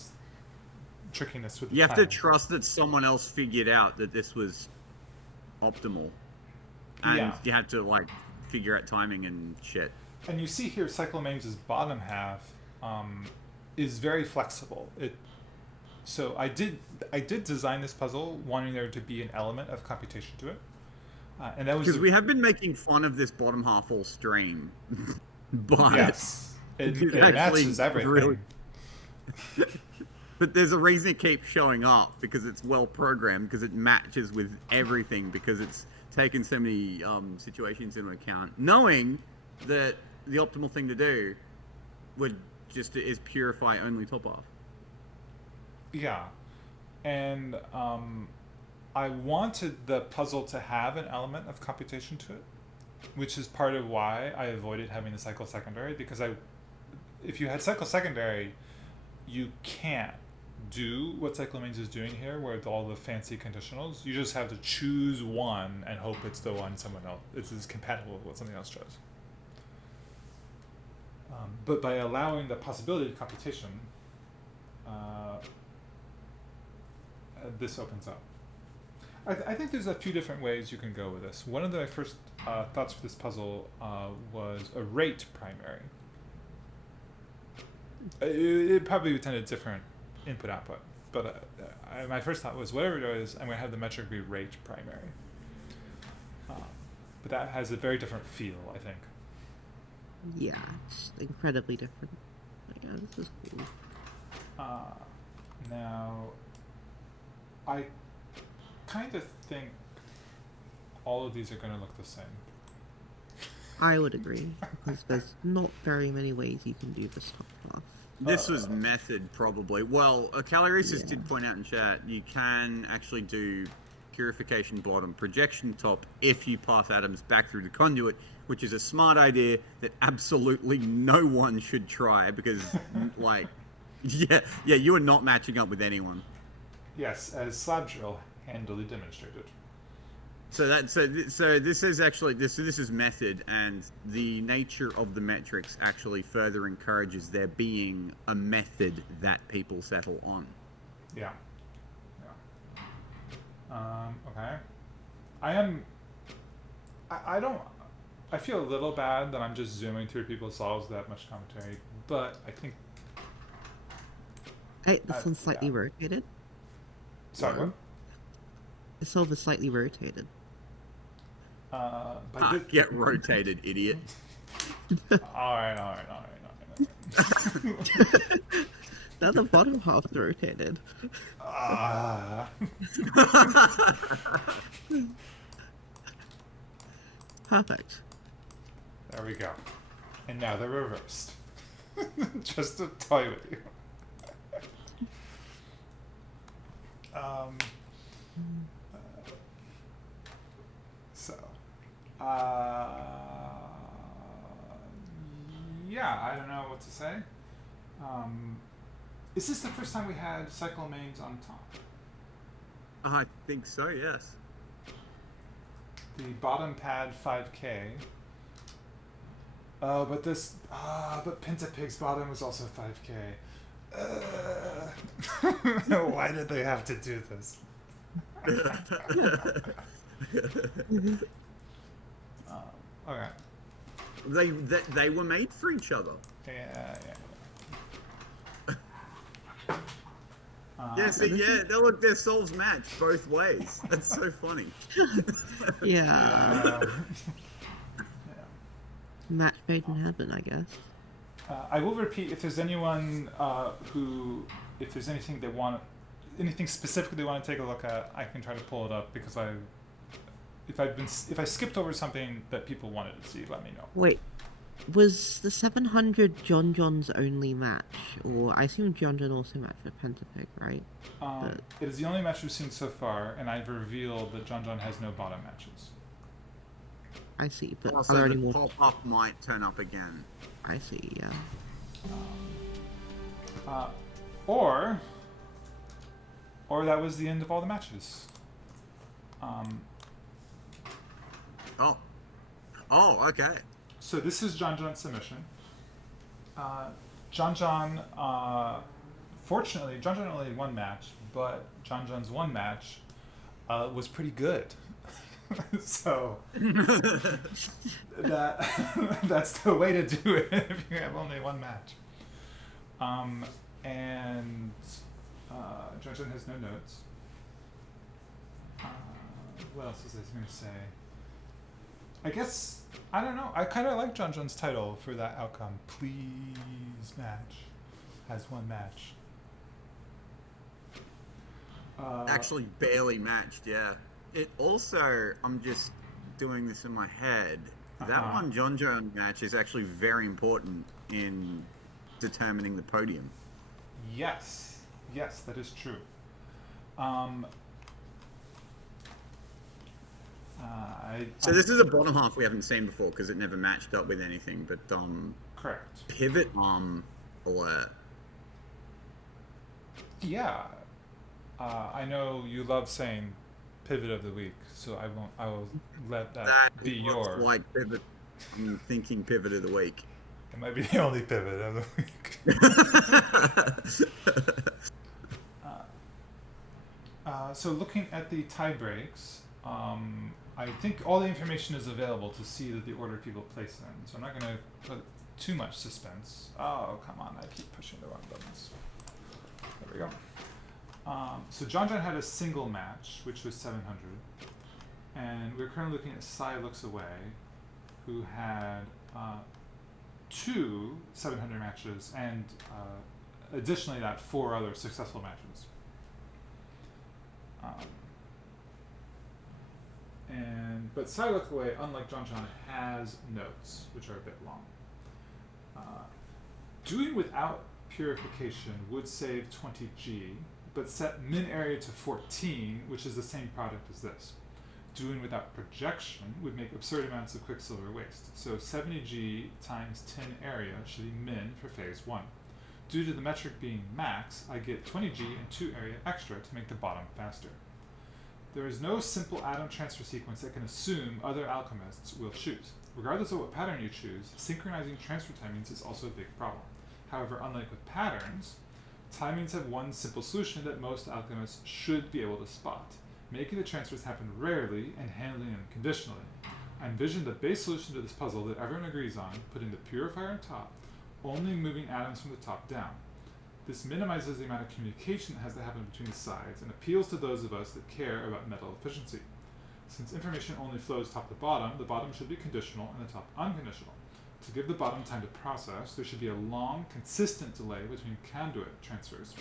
trickiness with the You have to timing. trust that someone else figured out that this was optimal. And you had to, like, figure out timing and shit. And you see here, Cyclamames' bottom half is very flexible. So I did design this puzzle wanting there to be an element of computation to it, and that was because we have been making fun of this bottom half all stream, but yes, it matches everything. Really... But there's a reason it keeps showing up, because it's well programmed, because it matches with everything, because it's taken so many situations into account, knowing that the optimal thing to do is purify only top half. Yeah, and I wanted the puzzle to have an element of computation to it, which is part of why I avoided having the cycle secondary, because if you had cycle secondary, you can't do what Cyclamames is doing here, with all the fancy conditionals. You just have to choose one and hope it's the one someone else is compatible with what something else chose. But by allowing the possibility of computation, this opens up. I think there's a few different ways you can go with this. One of my first thoughts for this puzzle was a rate primary. It probably would tend to different input-output, but my first thought was, whatever it is, I'm going to have the metric be rate primary. But that has a very different feel, I think. Yeah, it's incredibly different. Yeah, this is cool. Now, I kind of think all of these are going to look the same. I would agree, because there's not very many ways you can do this top half. This was method, probably. Well, Calorisis did point out in chat, you can actually do purification bottom, projection top, if you pass atoms back through the conduit, which is a smart idea that absolutely no one should try, because, like, yeah, you are not matching up with anyone. Yes, as Slab Drill handily demonstrated. So this is actually this is method, and the nature of the metrics actually further encourages there being a method that people settle on. Yeah. Okay. I feel a little bad that I'm just zooming through people's solves that much commentary, but I think. Hey, this one's slightly rotated. Sorry, what? The solve is slightly rotated. Get rotated, idiot. Alright. Now the bottom half's rotated. Perfect. There we go. And now they're reversed. Just to toy with you. Yeah, I don't know what to say. Is this the first time we had Cyclamames on top? I think so, yes. The bottom pad 5K. Oh, but but Pentapig's bottom was also 5K. Why did they have to do this? Okay. They were made for each other. Yeah. Look, their souls match both ways. That's so funny. Yeah. Match made in heaven, I guess. I will repeat, if there's anyone if there's anything specific they want to take a look at, I can try to pull it up, because if I skipped over something that people wanted to see, let me know. Wait, was the 700 John's only match, or I assume John also matched with Pentapig, right? It is the only match we've seen so far, and I've revealed that John has no bottom matches. I see, but also, are there any the more? pop-up might turn up again. I see, yeah. Or that was the end of all the matches. Okay. So this is John John's submission. Fortunately, John only had one match, but John John's one match was pretty good. So that's the way to do it if you have only one match. And John has no notes. What else was I going to say? I guess, I don't know. I kind of like John John's title for that outcome. Please match. Has one match. Actually, barely matched, yeah. It also, I'm just doing this in my head. That one John match is actually very important in determining the podium. Yes, that is true. So this is a bottom half we haven't seen before because it never matched up with anything, but correct. Pivot alert. Yeah, I know you love saying pivot of the week, so I will let that be your. Like pivot. I'm thinking pivot of the week. It might be the only pivot of the week. So looking at the tie breaks, I think all the information is available to see that the order people place in. So I'm not going to put too much suspense. Oh, come on. I keep pushing the wrong buttons. There we go. So John had a single match, which was 700. And we're currently looking at Sai Looks Away, who had 2 700 matches and additionally 4 other successful matches. But Sai Looks Away, unlike John, has notes, which are a bit long. Doing without purification would save 20G, but set min area to 14, which is the same product as this. Doing without projection would make absurd amounts of Quicksilver waste, so 70G times 10 area should be min for phase 1. Due to the metric being max, I get 20G and 2 area extra to make the bottom faster. There is no simple atom transfer sequence that can assume other alchemists will choose. Regardless of what pattern you choose, synchronizing transfer timings is also a big problem. However, unlike with patterns, timings have one simple solution that most alchemists should be able to spot, making the transfers happen rarely and handling them conditionally. I envision the base solution to this puzzle that everyone agrees on, putting the purifier on top, only moving atoms from the top down. This minimizes the amount of communication that has to happen between the sides and appeals to those of us that care about metal efficiency. Since information only flows top to bottom, the bottom should be conditional and the top unconditional. To give the bottom time to process, there should be a long, consistent delay between conduit transfers.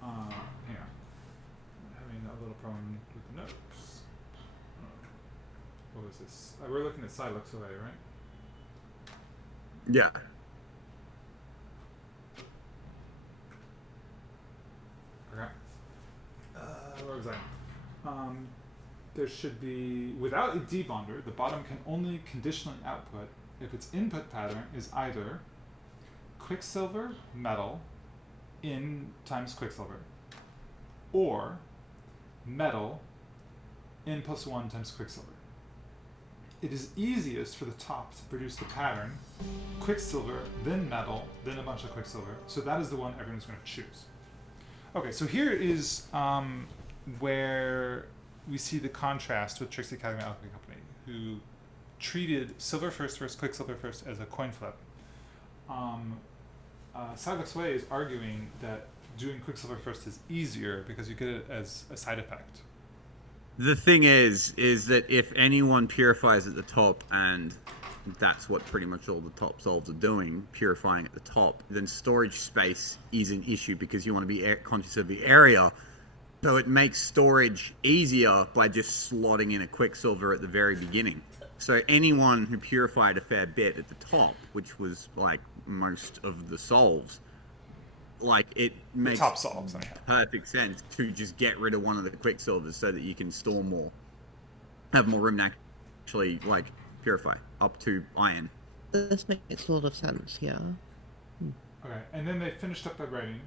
Hang on. I'm having a little problem with the notes. What was this? We're looking at Sai Looks Away, right? Yeah. Okay. Where was I? There should be, without a debonder, the bottom can only conditionally output if its input pattern is either Quicksilver, metal, in times Quicksilver, or metal, in plus 1 times Quicksilver. It is easiest for the top to produce the pattern Quicksilver, then metal, then a bunch of Quicksilver, so that is the one everyone's going to choose. Okay, so here is where we see the contrast with Trixie Academy Alchemy Company, who treated silver first versus Quicksilver first as a coin flip. Sai Looks Away is arguing that doing Quicksilver first is easier because you get it as a side effect. The thing is that if anyone purifies at the top, and that's what pretty much all the top solves are doing, purifying at the top, then storage space is an issue because you want to be conscious of the area. So it makes storage easier by just slotting in a Quicksilver at the very beginning. So anyone who purified a fair bit at the top, which was like most of the solves, like it makes the top solves, perfect sense to just get rid of one of the Quicksilvers so that you can store more, have more room to actually like purify up to iron. This makes a lot of sense, yeah. Okay, and then they finished up by writing,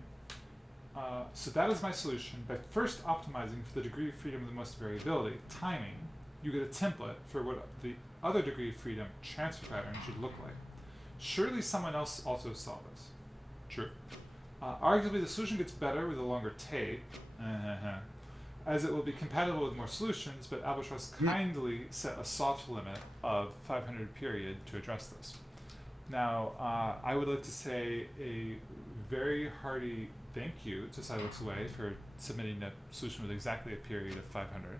so that is my solution. By first optimizing for the degree of freedom with the most variability, timing, you get a template for what the other degree of freedom transfer pattern should look like. Surely someone else also saw this. True. Arguably, the solution gets better with a longer tape, as it will be compatible with more solutions, but Albatross kindly set a soft limit of 500 period to address this. Now, I would like to say a very hearty thank you to Silence Away for submitting a solution with exactly a period of 500.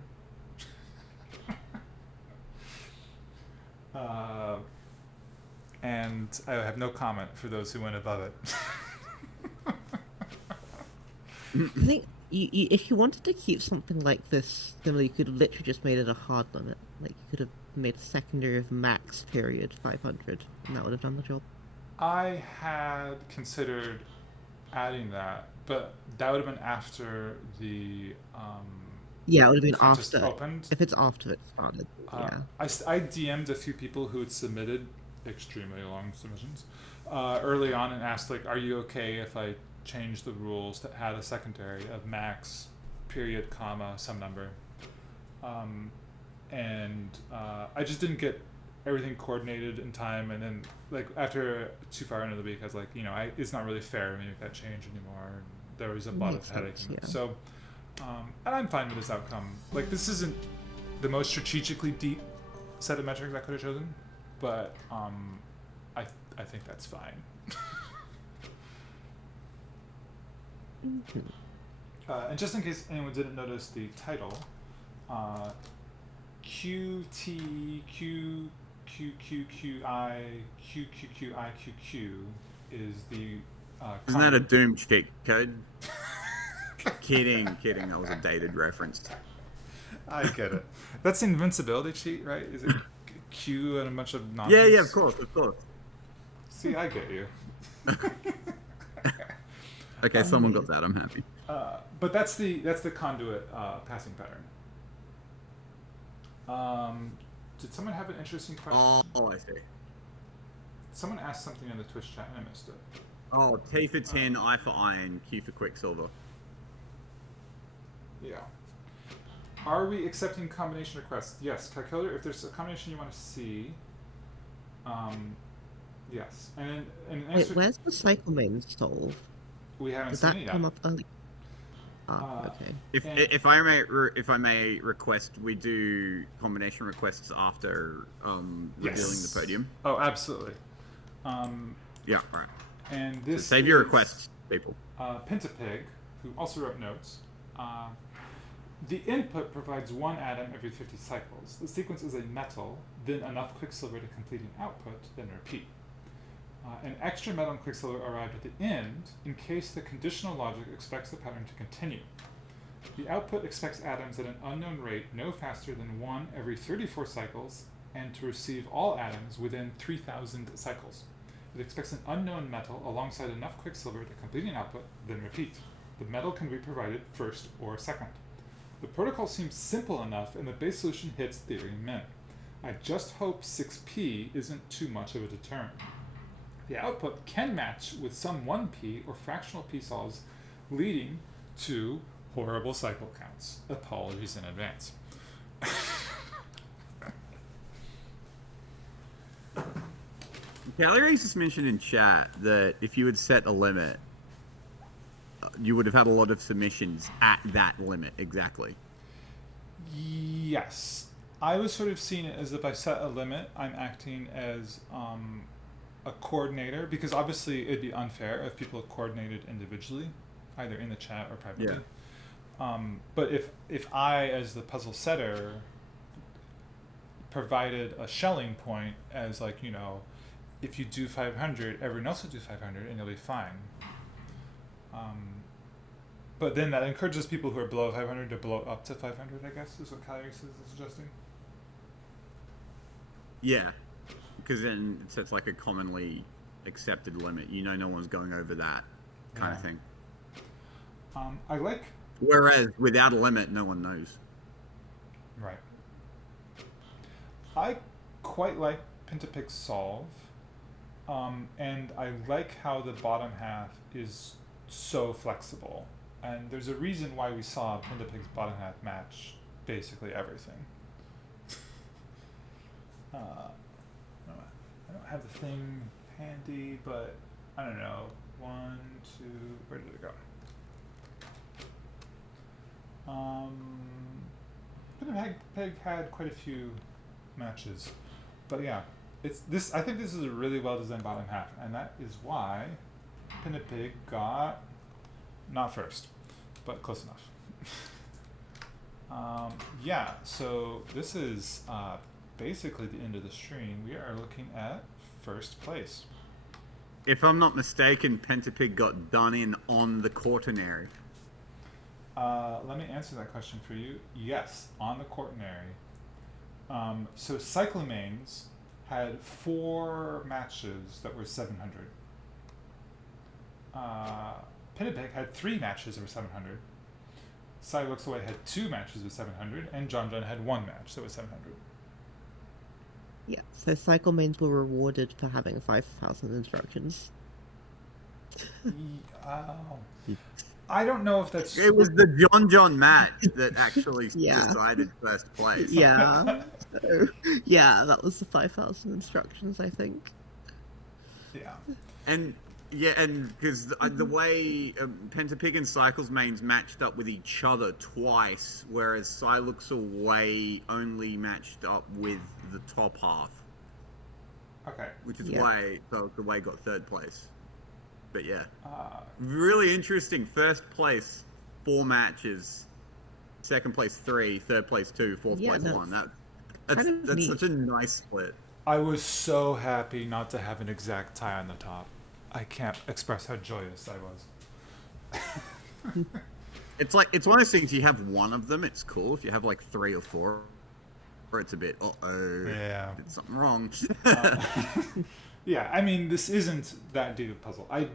And I have no comment for those who went above it. I think if you wanted to keep something like this similar, you could have literally just made it a hard limit. Like, you could have made a secondary of max period 500, and that would have done the job. I had considered adding that, but that would have been after the yeah, it would have been contest after. opened. If it's after it started, yeah. I DM'd a few people who had submitted extremely long submissions early on and asked, like, are you okay if I change the rules to add a secondary of max period comma some number, and I just didn't get everything coordinated in time, and then like after too far into the week I was like, it's not really fair to make that change anymore, and there was a lot of headache in it. Yeah. So and I'm fine with this outcome. Like, this isn't the most strategically deep set of metrics I could have chosen, but I think that's fine. And just in case anyone didn't notice the title, QTQQQIQQQIQQQIQQ is the Isn't that a Doom cheat code? Kidding. That was a dated reference. I get it. That's the invincibility cheat, right? Is it Q and a bunch of nonsense? Yeah, of course. See, I get you. Okay, someone got that. I'm happy. But that's the conduit passing pattern. Did someone have an interesting question? Oh, I see. Someone asked something in the Twitch chat and I missed it. Oh, T for tin, I for iron, Q for quicksilver. Yeah. Are we accepting combination requests? Yes, calculator. If there's a combination you want to see, yes. And wait, where's the cycle main solve? We haven't Did seen that it yet. come up early? Okay. If I may request, we do combination requests after revealing the podium. Oh, absolutely. Yeah, right. And this so save your requests, people. Pentapig, who also wrote notes. The input provides one atom every 50 cycles. The sequence is a metal, then enough quicksilver to complete an output, then repeat. An extra metal and quicksilver arrived at the end in case the conditional logic expects the pattern to continue. The output expects atoms at an unknown rate no faster than 1 every 34 cycles, and to receive all atoms within 3,000 cycles. It expects an unknown metal alongside enough quicksilver to complete an output, then repeat. The metal can be provided first or second. The protocol seems simple enough, and the base solution hits theory min. I just hope 6p isn't too much of a deterrent. The output can match with some 1p or fractional p solves, leading to horrible cycle counts. Apologies in advance. Galleries just mentioned in chat that if you had set a limit, you would have had a lot of submissions at that limit, exactly. Yes. I was sort of seeing it as if I set a limit, I'm acting as a coordinator, because obviously it'd be unfair if people coordinated individually, either in the chat or privately. Yeah. But if I, as the puzzle setter, provided a shelling point as like, if you do 500, everyone else will do 500 and you'll be fine. But then that encourages people who are below 500 to blow up to 500, I guess, is what Calories is suggesting. Yeah, because then it sets like a commonly accepted limit. No one's going over that kind of thing. I like... Whereas without a limit, no one knows. Right. I quite like Pentapix solve. And I like how the bottom half is so flexible. And there's a reason why we saw Pindapig's bottom half match basically everything. I don't have the thing handy, but I don't know. 1, 2, where did it go? Pindapig had quite a few matches, but yeah, it's this. I think this is a really well designed bottom half, and that is why Pindapig got not first, but close enough. Yeah, so this is basically the end of the stream. We are looking at first place. If I'm not mistaken, Pentapig got done in on the quaternary. Let me answer that question for you. Yes, on the quaternary. So Cyclamanes had 4 matches that were 700. Pindapig had 3 matches that were 700. Cy Looks Away had 2 matches with 700, and John had 1 match that was 700. Yeah, so Cyclamanes were rewarded for having 5,000 instructions. I don't know if that's... It was the John match that actually decided first place. Yeah. So, yeah, that was the 5,000 instructions, I think. Yeah. And because the way Pentapig and Cyclamanes matched up with each other twice, whereas Cy Looks Away only matched up with the top half. Okay. Which is why Cy Looks Away got 3rd place. But yeah, really interesting. First place, 4 matches. 2nd place, 3. 3rd place, 2. 4th place, 1. That's such a nice split. I was so happy not to have an exact tie on the top. I can't express how joyous I was. It's one of those things. You have one of them, it's cool. If you have like 3 or 4, it's a bit. Yeah, did something wrong. Yeah, I mean, this isn't that deep a puzzle. I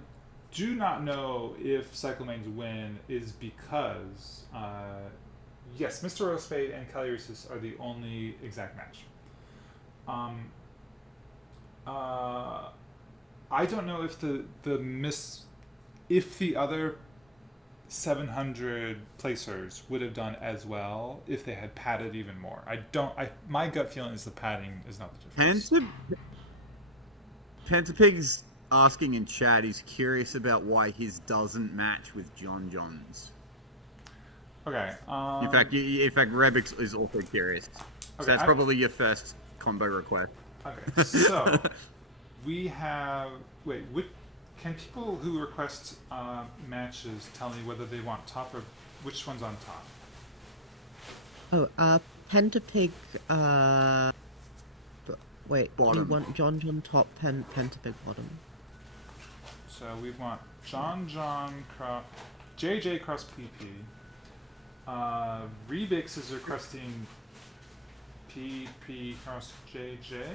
do not know if Cyclamane's win is because, yes, Mr. Rosespade and Calyresis are the only exact match. I don't know if if the other 700 placers would have done as well if they had padded even more. My gut feeling is the padding is not the difference. Pentapig's asking in chat, he's curious about why his doesn't match with John's. Okay. In fact, Rebix is also curious. So okay, that's probably your first combo request. Okay, so we have... Wait, can people who request matches tell me whether they want top or... Which one's on top? Oh, Pentapig, wait, bottom. you want John top, Pentapig bottom. So we want John cross... JJ cross PP. Rebix is requesting PP cross JJ.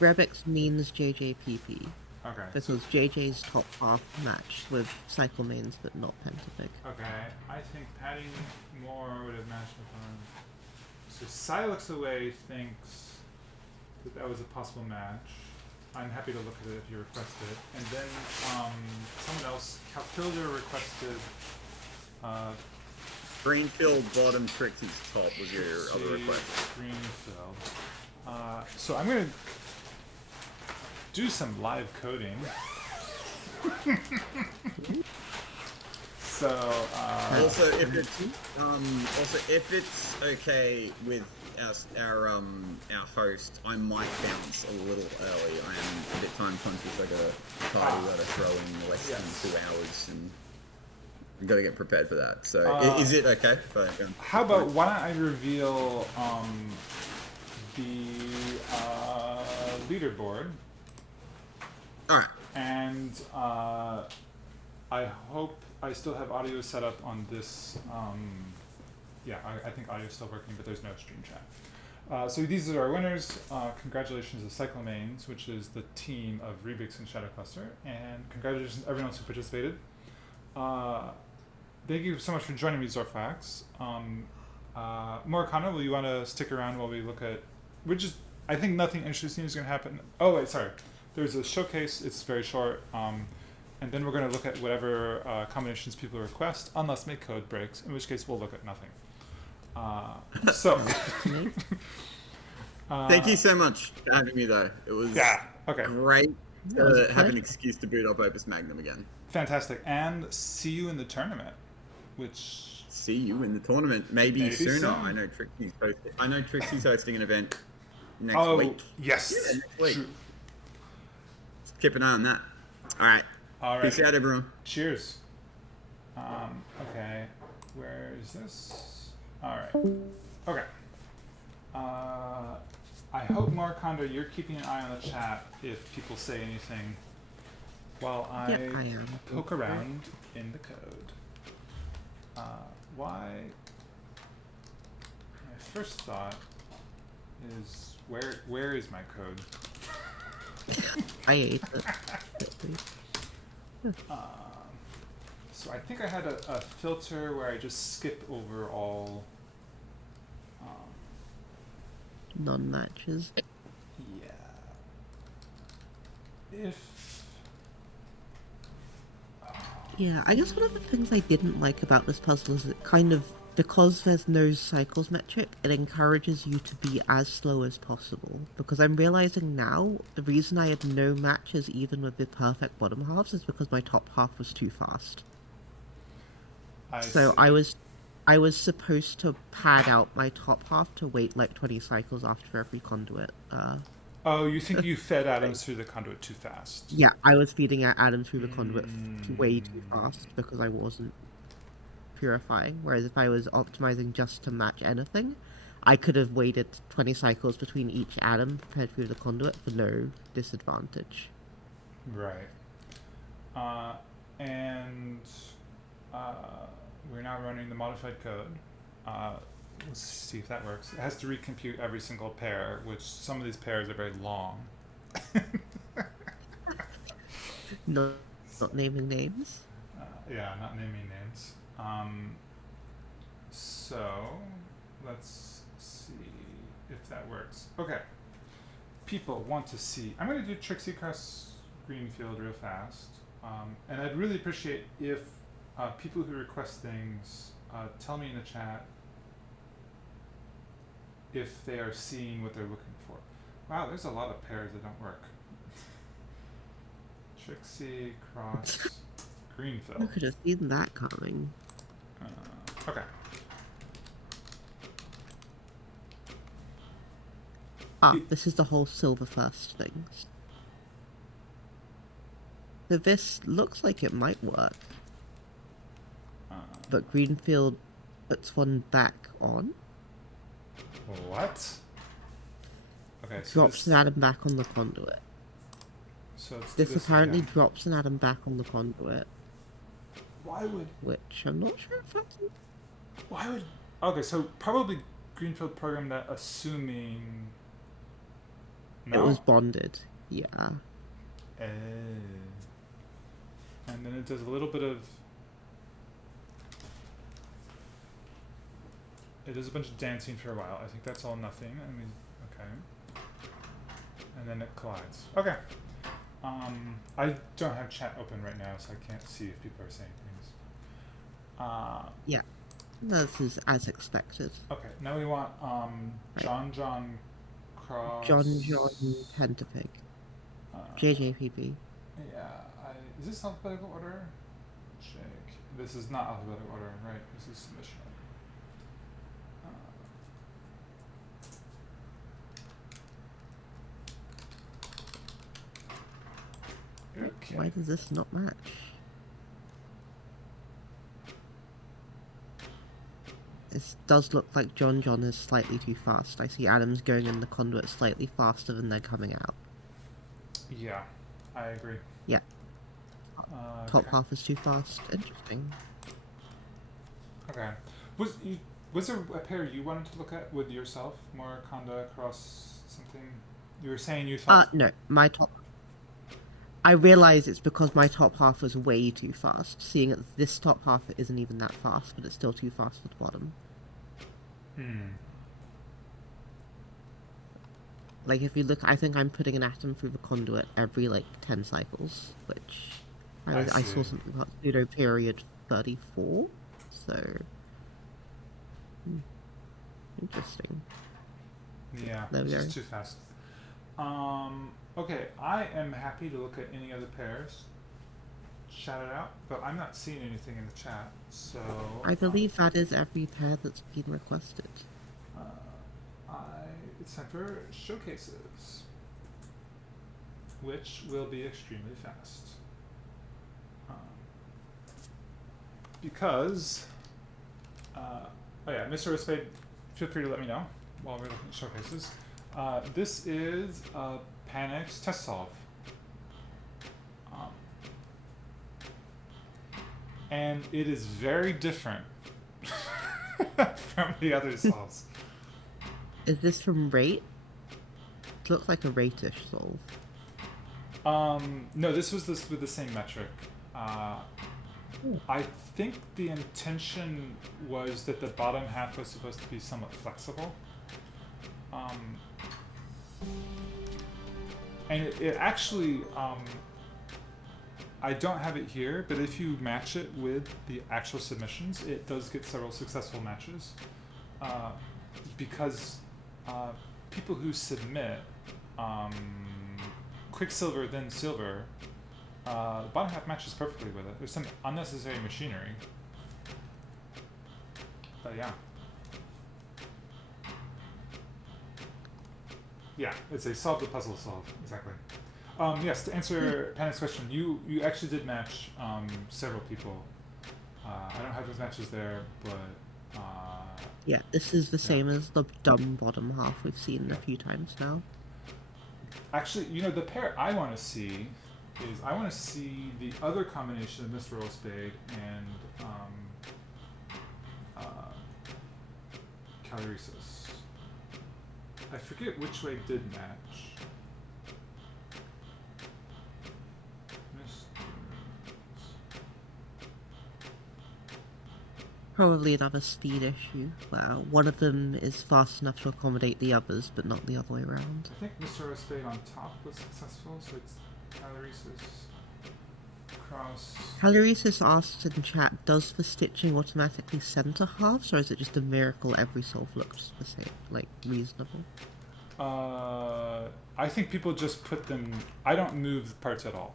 Rebix means JJPP. Okay. This was JJ's top half match with Cyclamanes, but not Pentapig. Okay, I think padding more would have matched with him. So Cy Looks Away thinks that was a possible match. I'm happy to look at it if you request it. And then someone else, Calpilder requested Greenfield bottom, Trixie's top was your other request. Greenfield. So I'm going to do some live coding. So also if it's okay with our host, I might bounce a little early. I am a bit time conscious. I got a party that I throw in less than 2 hours, and I've got to get prepared for that. So is it okay? How about why don't I reveal the leaderboard? All right. And I hope I still have audio set up on this. Yeah, I think audio is still working, but there's no stream chat. So these are our winners. Congratulations to Cyclamanes, which is the team of Rebix and Shadow Cluster, and congratulations to everyone else who participated. Thank you so much for joining me, Zorfax. Morikana, will you want to stick around while we look at... I I think nothing interesting is going to happen. Oh wait, sorry. There's a showcase. It's very short. And then we're going to look at whatever combinations people request, unless make code breaks, in which case we'll look at nothing. So. Thank you so much for having me, though. It was great to have an excuse to boot up Opus Magnum again. Fantastic. And see you in the tournament, which... See you in the tournament. Maybe sooner. Soon. I know Trixie's hosting an event next week. Yes. Yeah, next week. True. Let's keep an eye on that. All right. Peace out, everyone. Cheers. Okay. Where is this? All right. Okay. I hope, Marcondo, you're keeping an eye on the chat if people say anything while I poke around in the code. Why? My first thought is where is my code? I ate it. So I think I had a filter where I just skip over all non-matches. Yeah. Yeah, I guess one of the things I didn't like about this puzzle is it kind of, because there's no cycles metric, it encourages you to be as slow as possible. Because I'm realizing now, the reason I had no matches even with the perfect bottom halves is because my top half was too fast. So I was supposed to pad out my top half to wait like 20 cycles after every conduit. Oh, you think you fed atoms through the conduit too fast? Yeah, I was feeding atoms through the conduit way too fast because I wasn't purifying. Whereas if I was optimizing just to match anything, I could have waited 20 cycles between each atom fed through the conduit for no disadvantage. Right. We're now running the modified code. Let's see if that works. It has to recompute every single pair, which some of these pairs are very long. Not naming names? Yeah, not naming names. So, let's see if that works. Okay. People want to see... I'm going to do Trixie Cross Greenfield real fast. And I'd really appreciate if people who request things tell me in the chat if they are seeing what they're looking for. Wow, there's a lot of pairs that don't work. Trixie Cross Greenfield. I could have seen that coming. Okay. This is the whole silver first thing. So this looks like it might work. But Greenfield puts one back on. What? Okay, so drops an atom back on the conduit. So this apparently drops an atom back on the conduit. Why would... Which I'm not sure if that's... Why would... Okay, so probably Greenfield programmed that assuming... No? It was bonded, yeah. And then it does a little bit of... It does a bunch of dancing for a while. I think that's all nothing. I mean, okay. And then it collides. Okay. I don't have chat open right now, so I can't see if people are saying things. Yeah. This is as expected. Okay, now we want John Cross... John Pentapig. JJPP. Yeah, is this alphabetical order? Check. This is not alphabetical order, right? This is submission. Okay. Why does this not match? This does look like John is slightly too fast. I see atoms going in the conduit slightly faster than they're coming out. Yeah, I agree. Yeah. Top half is too fast. Interesting. Okay. Was there a pair you wanted to look at with yourself? More Conda cross something? You were saying you thought... No. My top... I realize it's because my top half was way too fast, seeing that this top half isn't even that fast, but it's still too fast at the bottom. Like, if you look, I think I'm putting an atom through the conduit every, like, 10 cycles, which I saw something about pseudo period 34, so... Interesting. Yeah, there we it's go. just too fast. Okay, I am happy to look at any other pairs. Shout it out, but I'm not seeing anything in the chat, so... I believe that is every pair that's been requested. It's time for showcases, which will be extremely fast. Because... oh yeah, Mr. Spade, feel free to let me know while we're looking at showcases. This is Panic's test solve. And it is very different from the other solves. Is this from Rate? It looks like a Rate-ish solve. No, this was with the same metric. I think the intention was that the bottom half was supposed to be somewhat flexible. And it actually, I don't have it here, but if you match it with the actual submissions, it does get several successful matches. Because people who submit Quicksilver then Silver, the bottom half matches perfectly with it. There's some unnecessary machinery. But yeah. Yeah, it's a solve the puzzle solve, exactly. Yes, to answer Panic's question, you actually did match several people. I don't have those matches there, but... yeah, this is the same as the dumb bottom half we've seen a few times now. Actually, you know, the pair I want to see is I want to see the other combination of Mr. Roll Spade and Calorisis. I forget which way did match. Probably another speed issue, where one of them is fast enough to accommodate the others, but not the other way around. I think Mr. Spade on top was successful, so it's Calorisis, Cross. Calorisis asks in chat, does the stitching automatically center halves, or is it just a miracle every solve looks the same, like reasonable? I think people just put them. I don't move the parts at all.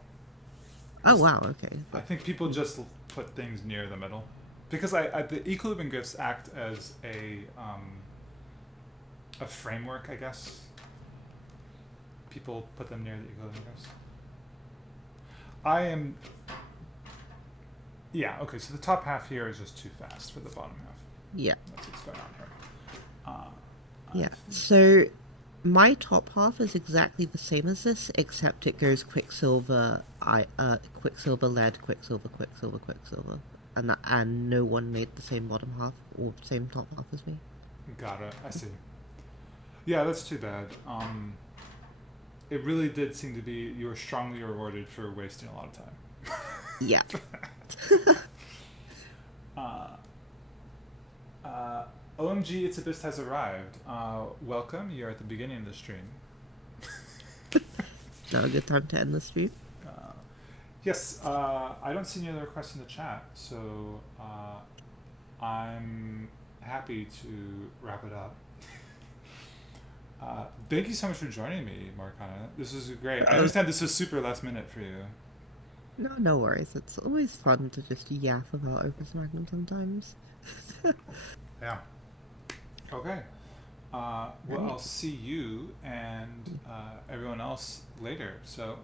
Oh wow, okay. I think people just put things near the middle. Because the equilibrium glyphs act as a framework, I guess. People put them near the equilibrium glyphs. Yeah, okay, so the top half here is just too fast for the bottom half. Yeah. That's what's going on here. Yeah, so my top half is exactly the same as this, except it goes Quicksilver, Quicksilver, Lead, Quicksilver, Quicksilver, Quicksilver. And no one made the same bottom half or same top half as me. Got it. I see. Yeah, that's too bad. It really did seem to be you were strongly rewarded for wasting a lot of time. Yeah. OMG, It's Abyss has arrived. Welcome. You're at the beginning of the stream. Not a good time to end the stream. Yes, I don't see any other requests in the chat, so I'm happy to wrap it up. Thank you so much for joining me, Marcana. This was great. I understand this was super last minute for you. No worries. It's always fun to just yap about Opus Magnum sometimes. Yeah. Okay. Well, I'll see you and everyone else later. So,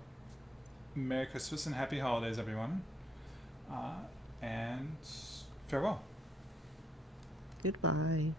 Merry Christmas and Happy Holidays, everyone. And farewell. Goodbye.